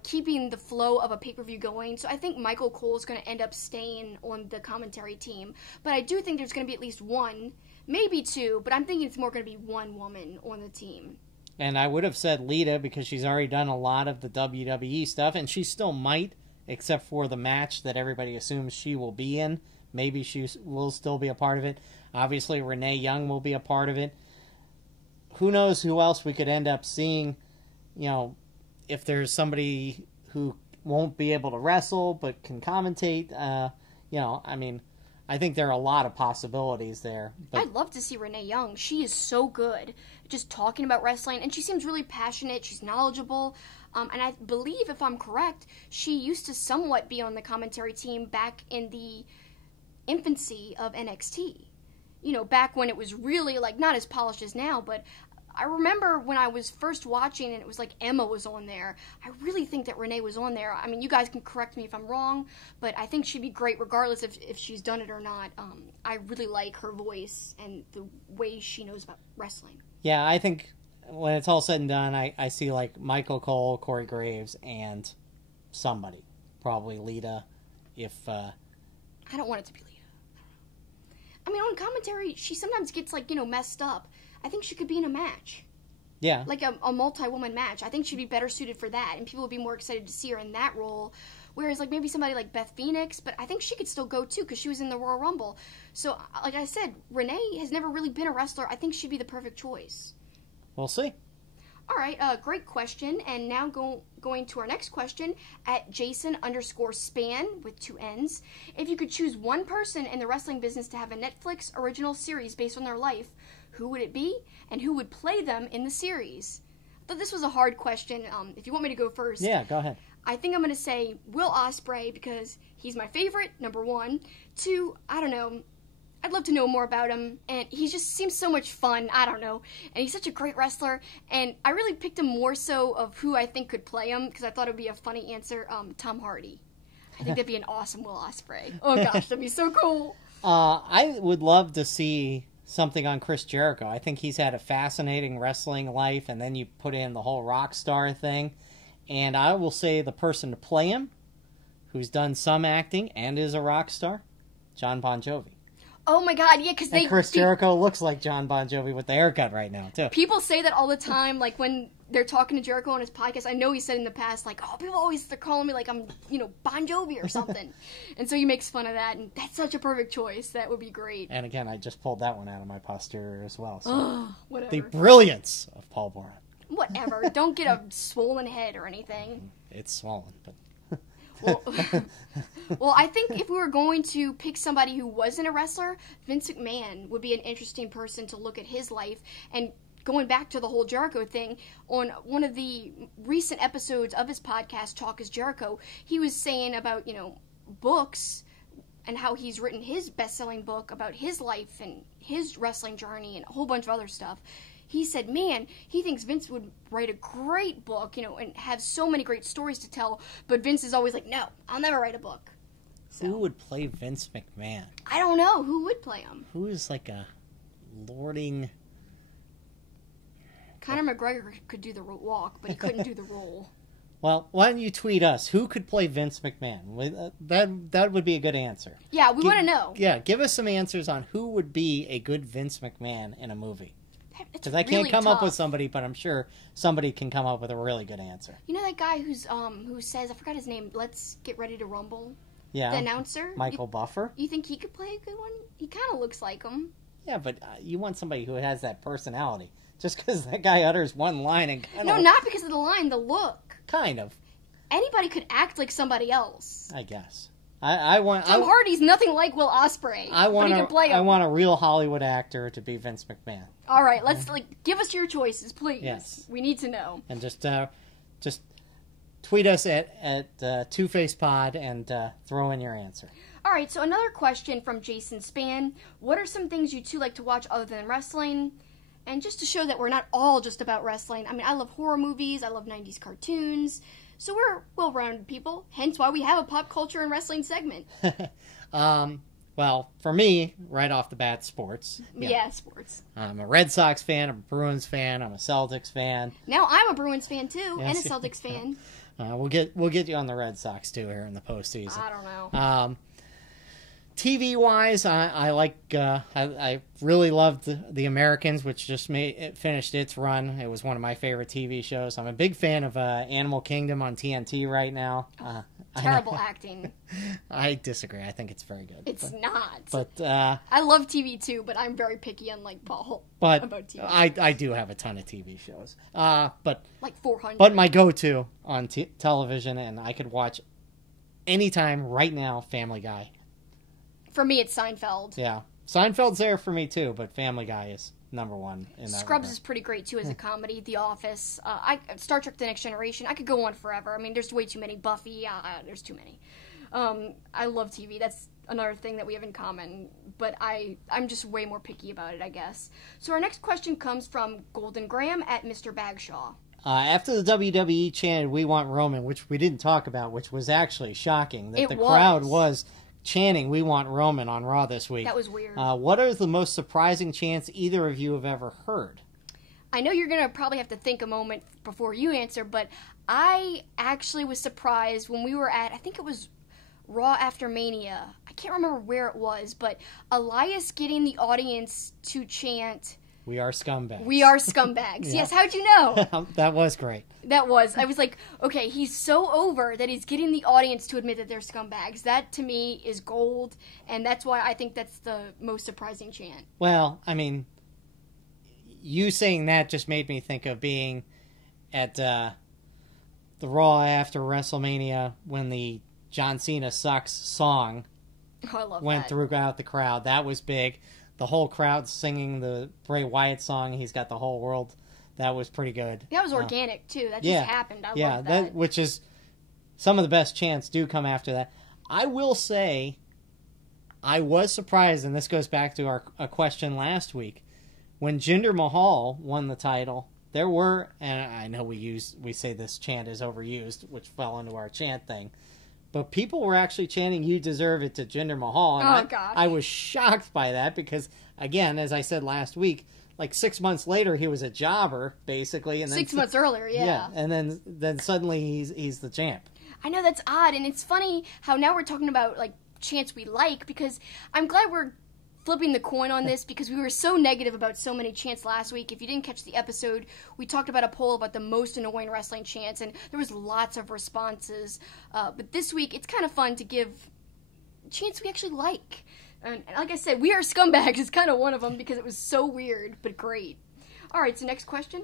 keeping the flow of a pay-per-view going. So I think Michael Cole is going to end up staying on the commentary team. But I do think there's going to be at least 1, maybe 2, but I'm thinking it's more going to be 1 woman on the team. And I would have said Lita, because she's already done a lot of the WWE stuff, and she still might, except for the match that everybody assumes she will be in. Maybe she will still be a part of it. Obviously, Renee Young will be a part of it. Who knows who else we could end up seeing, if there's somebody who won't be able to wrestle but can commentate. I think there are a lot of possibilities there. But I'd love to see Renee Young. She is so good just talking about wrestling, and she seems really passionate. She's knowledgeable. And I believe, if I'm correct, she used to somewhat be on the commentary team back in the infancy of NXT. Back when it was really, not as polished as now, but I remember when I was first watching and it was like Emma was on there. I really think that Renee was on there. I mean, you guys can correct me if I'm wrong, but I think she'd be great regardless if she's done it or not. I really like her voice and the way she knows about wrestling. Yeah, I think when it's all said and done, I see Michael Cole, Corey Graves, and somebody. Probably Lita, I don't want it to be Lita. I mean, on commentary, she sometimes gets, messed up. I think she could be in a match. Yeah. Like a multi-woman match. I think she'd be better suited for that, and people would be more excited to see her in that role. Whereas, maybe somebody like Beth Phoenix, but I think she could still go, too, because she was in the Royal Rumble. So, like I said, Renee has never really been a wrestler. I think she'd be the perfect choice. We'll see. All right, great question. And now going to our next question @Jason_Span with 2 N's. If you could choose one person in the wrestling business to have a Netflix original series based on their life, who would it be, and who would play them in the series? But this was a hard question. If you want me to go first. Yeah, go ahead. I think I'm going to say Will Ospreay because he's my favorite, number 1. 2, I don't know. I'd love to know more about him, and he just seems so much fun, I don't know, and he's such a great wrestler, and I really picked him more so of who I think could play him, because I thought it would be a funny answer, Tom Hardy. I think that'd be an awesome Will Ospreay. Oh gosh, that'd be so cool. I would love to see something on Chris Jericho. I think he's had a fascinating wrestling life, and then you put in the whole rock star thing, and I will say the person to play him, who's done some acting and is a rock star, John Bon Jovi. Oh my God, yeah, because Chris Jericho looks like John Bon Jovi with the haircut right now, too. People say that all the time, when they're talking to Jericho on his podcast. I know he said in the past, people always, they're calling me I'm, Bon Jovi or something. And so he makes fun of that, and that's such a perfect choice. That would be great. And again, I just pulled that one out of my posterior as well. So. Whatever. The brilliance of Paul Boran. Whatever. Don't get a swollen head or anything. It's swollen, but... Well, I think if we were going to pick somebody who wasn't a wrestler, Vince McMahon would be an interesting person to look at his life. And going back to the whole Jericho thing, on one of the recent episodes of his podcast, Talk is Jericho, he was saying about, books and how he's written his best-selling book about his life and his wrestling journey and a whole bunch of other stuff. He said, man, he thinks Vince would write a great book, and have so many great stories to tell, but Vince is always like, no, I'll never write a book. So, who would play Vince McMahon? I don't know. Who would play him? Who is like a lording... Conor McGregor could do the walk, but he couldn't do the roll. Well, why don't you tweet us? Who could play Vince McMahon? That would be a good answer. Yeah, we want to know. Yeah, give us some answers on who would be a good Vince McMahon in a movie. Because I can't come up with somebody, but I'm sure somebody can come up with a really good answer. You know that guy who says, I forgot his name, let's get ready to rumble? Yeah. The announcer? Michael Buffer? You think he could play a good one? He kind of looks like him. Yeah, but you want somebody who has that personality. Just because that guy utters one line and kind of... No, not because of the line, the look. Kind of. Anybody could act like somebody else. I guess. Tom Hardy's nothing like Will Ospreay. I want a real Hollywood actor to be Vince McMahon. All right, let's give us your choices, please. Yes, we need to know. And just tweet us at Two Face Pod and throw in your answer. All right, so another question from Jason Spann: what are some things you two like to watch other than wrestling? And just to show that we're not all just about wrestling. I mean, I love horror movies. I love 90s cartoons. So we're well-rounded people, hence why we have a pop culture and wrestling segment. Well, for me, right off the bat, sports. Yeah, sports. I'm a Red Sox fan, I'm a Bruins fan, I'm a Celtics fan. Now I'm a Bruins fan, too, and a Celtics fan. We'll get you on the Red Sox, too, here in the postseason. I don't know. TV-wise, I really loved the Americans, which just finished its run. It was one of my favorite TV shows. I'm a big fan of Animal Kingdom on TNT right now. Terrible acting. I disagree. I think it's very good. It's not. But I love TV too, but I'm very picky, unlike Paul, about TV. I do have a ton of TV shows. But like 400. But my go-to on television, and I could watch anytime right now, Family Guy. For me, it's Seinfeld. Yeah. Seinfeld's there for me, too, but Family Guy is number one in that Scrubs regard. is pretty great, too, as a comedy. The Office. Star Trek The Next Generation. I could go on forever. I mean, there's way too many. Buffy. There's too many. I love TV. That's another thing that we have in common. But I'm just way more picky about it, I guess. So our next question comes from Golden Graham at Mr. Bagshaw. After the WWE chanted, "We want Roman," which we didn't talk about, which was actually shocking, that crowd was chanting "We want Roman" on Raw this week. That was weird. What are the most surprising chants either of you have ever heard? I know you're going to probably have to think a moment before you answer, but I actually was surprised when we were at, I think it was Raw After Mania. I can't remember where it was, but Elias getting the audience to chant, "We are scumbags." We are scumbags. Yeah. Yes, how'd you know? That was great. I was like, okay, he's so over that he's getting the audience to admit that they're scumbags. That, to me, is gold, and that's why I think that's the most surprising chant. Well, I mean, you saying that just made me think of being at the Raw after WrestleMania when the John Cena Sucks song went throughout the crowd. That was big. The whole crowd singing the Bray Wyatt song, "He's Got the Whole World." That was pretty good. That was organic, too. That just happened. I love that. Which is, some of the best chants do come after that. I will say, I was surprised, and this goes back to a question last week, when Jinder Mahal won the title, there were, and I know we say this chant is overused, which fell into our chant thing, but people were actually chanting "You deserve it" to Jinder Mahal. And I was shocked by that because, again, as I said last week, like 6 months later, he was a jobber, basically. And then 6 months earlier, yeah. Yeah, and then suddenly he's the champ. I know, that's odd, and it's funny how now we're talking about, like, chants we like, because I'm glad we're flipping the coin on this, because we were so negative about so many chants last week. If you didn't catch the episode, we talked about a poll about the most annoying wrestling chants, and there was lots of responses. But this week, it's kind of fun to give chants we actually like. And like I said, "We are scumbags" is kind of one of them because it was so weird, but great. All right, so next question.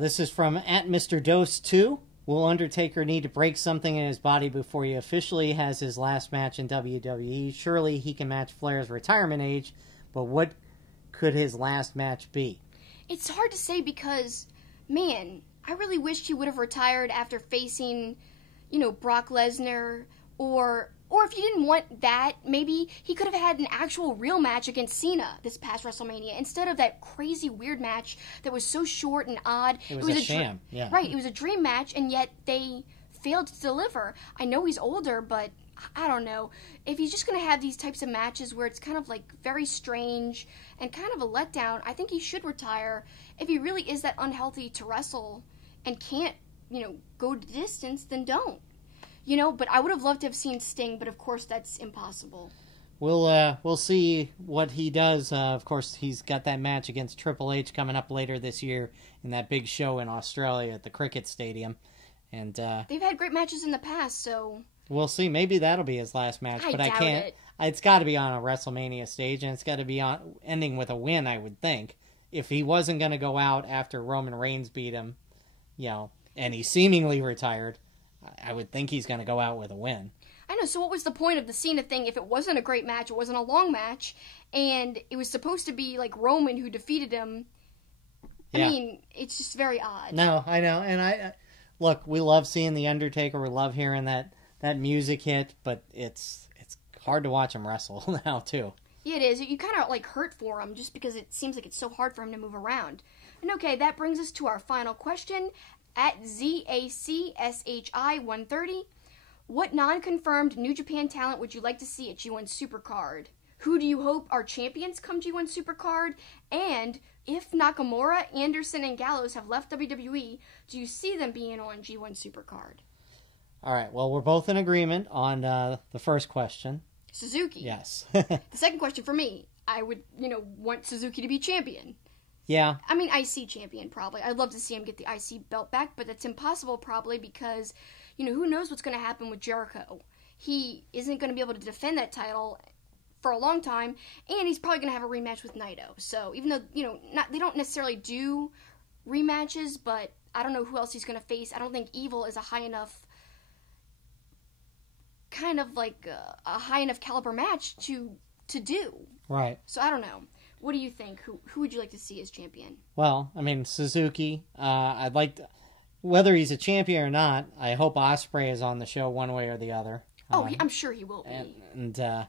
This is from @MrDose2. Will Undertaker need to break something in his body before he officially has his last match in WWE? Surely he can match Flair's retirement age, but what could his last match be? It's hard to say because, man, I really wished he would have retired after facing, Brock Lesnar Or if you didn't want that, maybe he could have had an actual real match against Cena this past WrestleMania instead of that crazy weird match that was so short and odd. It was a sham, yeah. Right, it was a dream match, and yet they failed to deliver. I know he's older, but I don't know. If he's just going to have these types of matches where it's kind of like very strange and kind of a letdown, I think he should retire. If he really is that unhealthy to wrestle and can't, go the distance, then don't. But I would have loved to have seen Sting, but of course that's impossible. We'll see what he does. Of course, he's got that match against Triple H coming up later this year in that big show in Australia at the Cricket Stadium. And they've had great matches in the past, so we'll see. Maybe that'll be his last match, but I can't. It's got to be on a WrestleMania stage, and it's got to be ending with a win, I would think. If he wasn't going to go out after Roman Reigns beat him, and he seemingly retired, I would think he's going to go out with a win. I know, so what was the point of the Cena thing if it wasn't a great match, it wasn't a long match, and it was supposed to be like Roman who defeated him? I mean, it's just very odd. No, I know, and look, we love seeing The Undertaker, we love hearing that music hit, but it's hard to watch him wrestle now, too. Yeah, it is. You kind of, hurt for him just because it seems like it's so hard for him to move around. And okay, that brings us to our final question. At ZACSHI130, what non-confirmed New Japan talent would you like to see at G1 Supercard? Who do you hope are champions come G1 Supercard? And if Nakamura, Anderson, and Gallows have left WWE, do you see them being on G1 Supercard? All right, well, we're both in agreement on the first question. Suzuki. Yes. The second question for me, I would, want Suzuki to be champion. Yeah. I mean, IC champion, probably. I'd love to see him get the IC belt back, but that's impossible, probably, because, who knows what's going to happen with Jericho. He isn't going to be able to defend that title for a long time, and he's probably going to have a rematch with Naito. So, even though, they don't necessarily do rematches, but I don't know who else he's going to face. I don't think Evil is a high enough, kind of like a high enough caliber match to do. Right. So, I don't know. What do you think? Who would you like to see as champion? Well, I mean, Suzuki. I'd like to, whether he's a champion or not, I hope Ospreay is on the show one way or the other. Oh, I'm sure he will be. And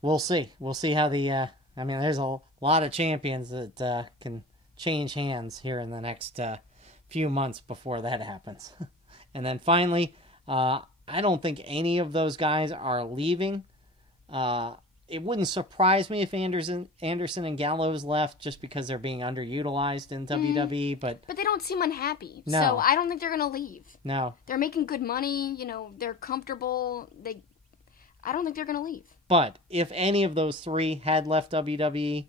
we'll see. We'll see how the... there's a lot of champions that can change hands here in the next few months before that happens. And then finally, I don't think any of those guys are leaving. It wouldn't surprise me if Anderson and Gallows left just because they're being underutilized in WWE, but they don't seem unhappy. No. So I don't think they're going to leave. No. They're making good money, they're comfortable. I don't think they're going to leave. But if any of those three had left WWE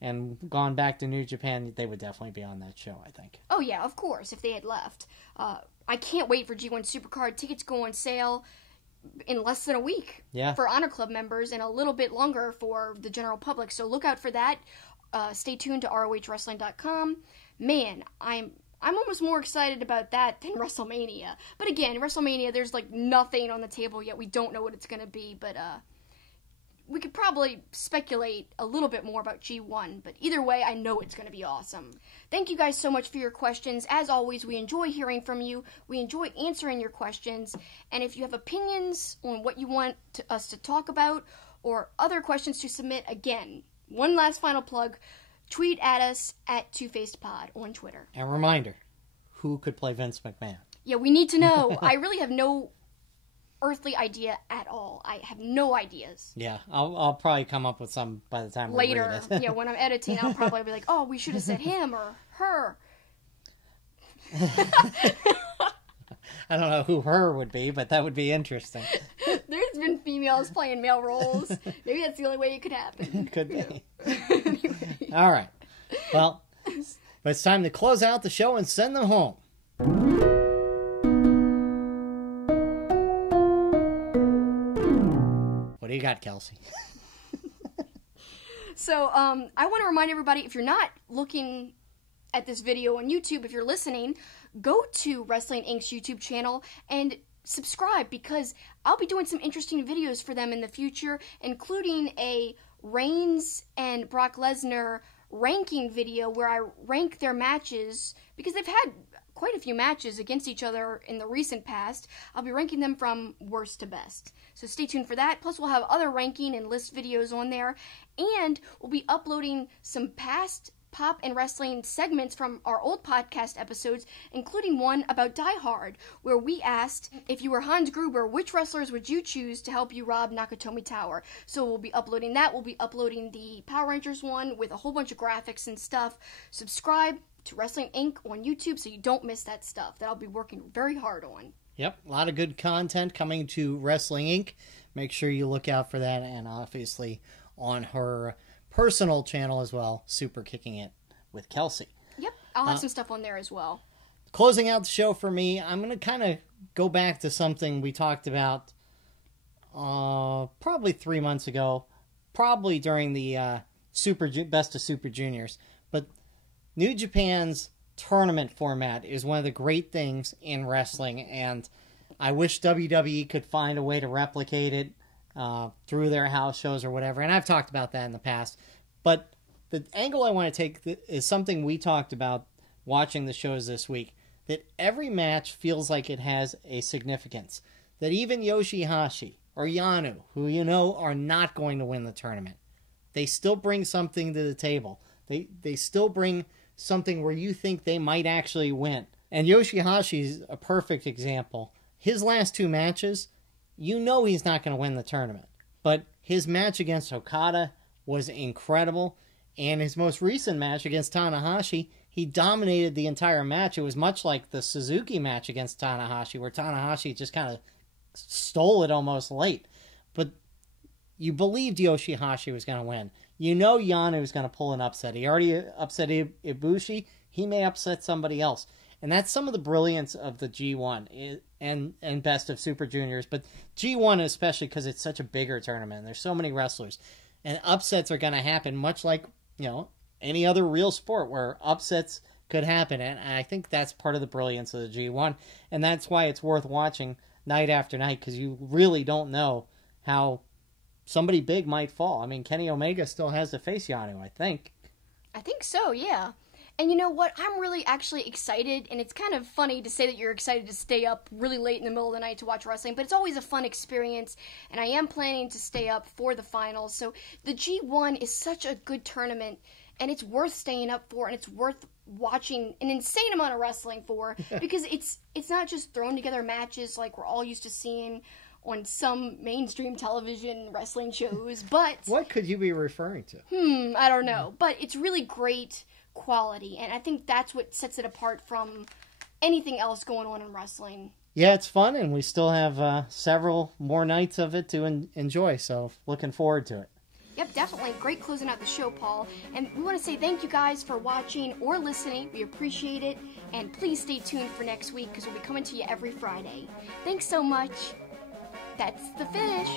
and gone back to New Japan, they would definitely be on that show, I think. Oh yeah, of course, if they had left. I can't wait for G1 Supercard. Tickets go on sale in less than a week for Honor Club members and a little bit longer for the general public. So look out for that. Stay tuned to ROHWrestling.com. Man, I'm almost more excited about that than WrestleMania. But again, WrestleMania, there's nothing on the table yet. We don't know what it's going to be, but we could probably speculate a little bit more about G1, but either way, I know it's going to be awesome. Thank you guys so much for your questions. As always, we enjoy hearing from you. We enjoy answering your questions. And if you have opinions on what you want us to talk about or other questions to submit, again, one last final plug, tweet at us at TwoFacedPod on Twitter. And reminder, who could play Vince McMahon? Yeah, we need to know. I really have no earthly idea at all. I have no ideas. Yeah, I'll probably come up with some by the time we read it. Yeah, when I'm editing, I'll probably be like, oh, we should have said him or her. I don't know who her would be, but that would be interesting. There's been females playing male roles. Maybe that's the only way it could happen. Could be. Anyway. All right. Well, it's time to close out the show and send them home. What do you got, Kelsi? So, I want to remind everybody, if you're not looking at this video on YouTube, if you're listening, go to Wrestling Inc.'s YouTube channel and subscribe, because I'll be doing some interesting videos for them in the future, including a Reigns and Brock Lesnar ranking video where I rank their matches, because they've had quite a few matches against each other in the recent past. I'll be ranking them from worst to best. So stay tuned for that. Plus, we'll have other ranking and list videos on there. And we'll be uploading some past pop and wrestling segments from our old podcast episodes, including one about Die Hard, where we asked, if you were Hans Gruber, which wrestlers would you choose to help you rob Nakatomi Tower? So we'll be uploading that. We'll be uploading the Power Rangers one with a whole bunch of graphics and stuff. Subscribe to Wrestling Inc. on YouTube so you don't miss that stuff that I'll be working very hard on. Yep, a lot of good content coming to Wrestling Inc. Make sure you look out for that, and obviously on her personal channel as well, Super Kicking It with Kelsi. Yep, I'll have some stuff on there as well. Closing out the show for me, I'm going to kind of go back to something we talked about probably 3 months ago, probably during the Best of Super Juniors. But New Japan's tournament format is one of the great things in wrestling, and I wish WWE could find a way to replicate it through their house shows or whatever, and I've talked about that in the past. But the angle I want to take is something we talked about watching the shows this week, that every match feels like it has a significance. That even Yoshihashi or Yano, who you know are not going to win the tournament, they still bring something to the table. They still bring something where you think they might actually win. And Yoshihashi's a perfect example. His last 2 matches, you know he's not going to win the tournament. But his match against Okada was incredible. And his most recent match against Tanahashi, he dominated the entire match. It was much like the Suzuki match against Tanahashi, where Tanahashi just kind of stole it almost late. But you believed Yoshihashi was going to win. You know Yano was going to pull an upset. He already upset Ibushi. He may upset somebody else. And that's some of the brilliance of the G1 and Best of Super Juniors. But G1 especially because it's such a bigger tournament. There's so many wrestlers. And upsets are going to happen much like, you know, any other real sport where upsets could happen. And I think that's part of the brilliance of the G1. And that's why it's worth watching night after night, because you really don't know how somebody big might fall. I mean, Kenny Omega still has to face Yano, I think. I think so, yeah. And you know what? I'm really actually excited, and it's kind of funny to say that you're excited to stay up really late in the middle of the night to watch wrestling, but it's always a fun experience, and I am planning to stay up for the finals. So the G1 is such a good tournament, and it's worth staying up for, and it's worth watching an insane amount of wrestling for, because it's not just thrown together matches like we're all used to seeing on some mainstream television wrestling shows, but... What could you be referring to? I don't know, but it's really great quality, and I think that's what sets it apart from anything else going on in wrestling. Yeah, it's fun, and we still have several more nights of it to enjoy, so looking forward to it. Yep, definitely. Great closing out the show, Paul. And we want to say thank you guys for watching or listening. We appreciate it, and please stay tuned for next week, because we'll be coming to you every Friday. Thanks so much. That's the finish.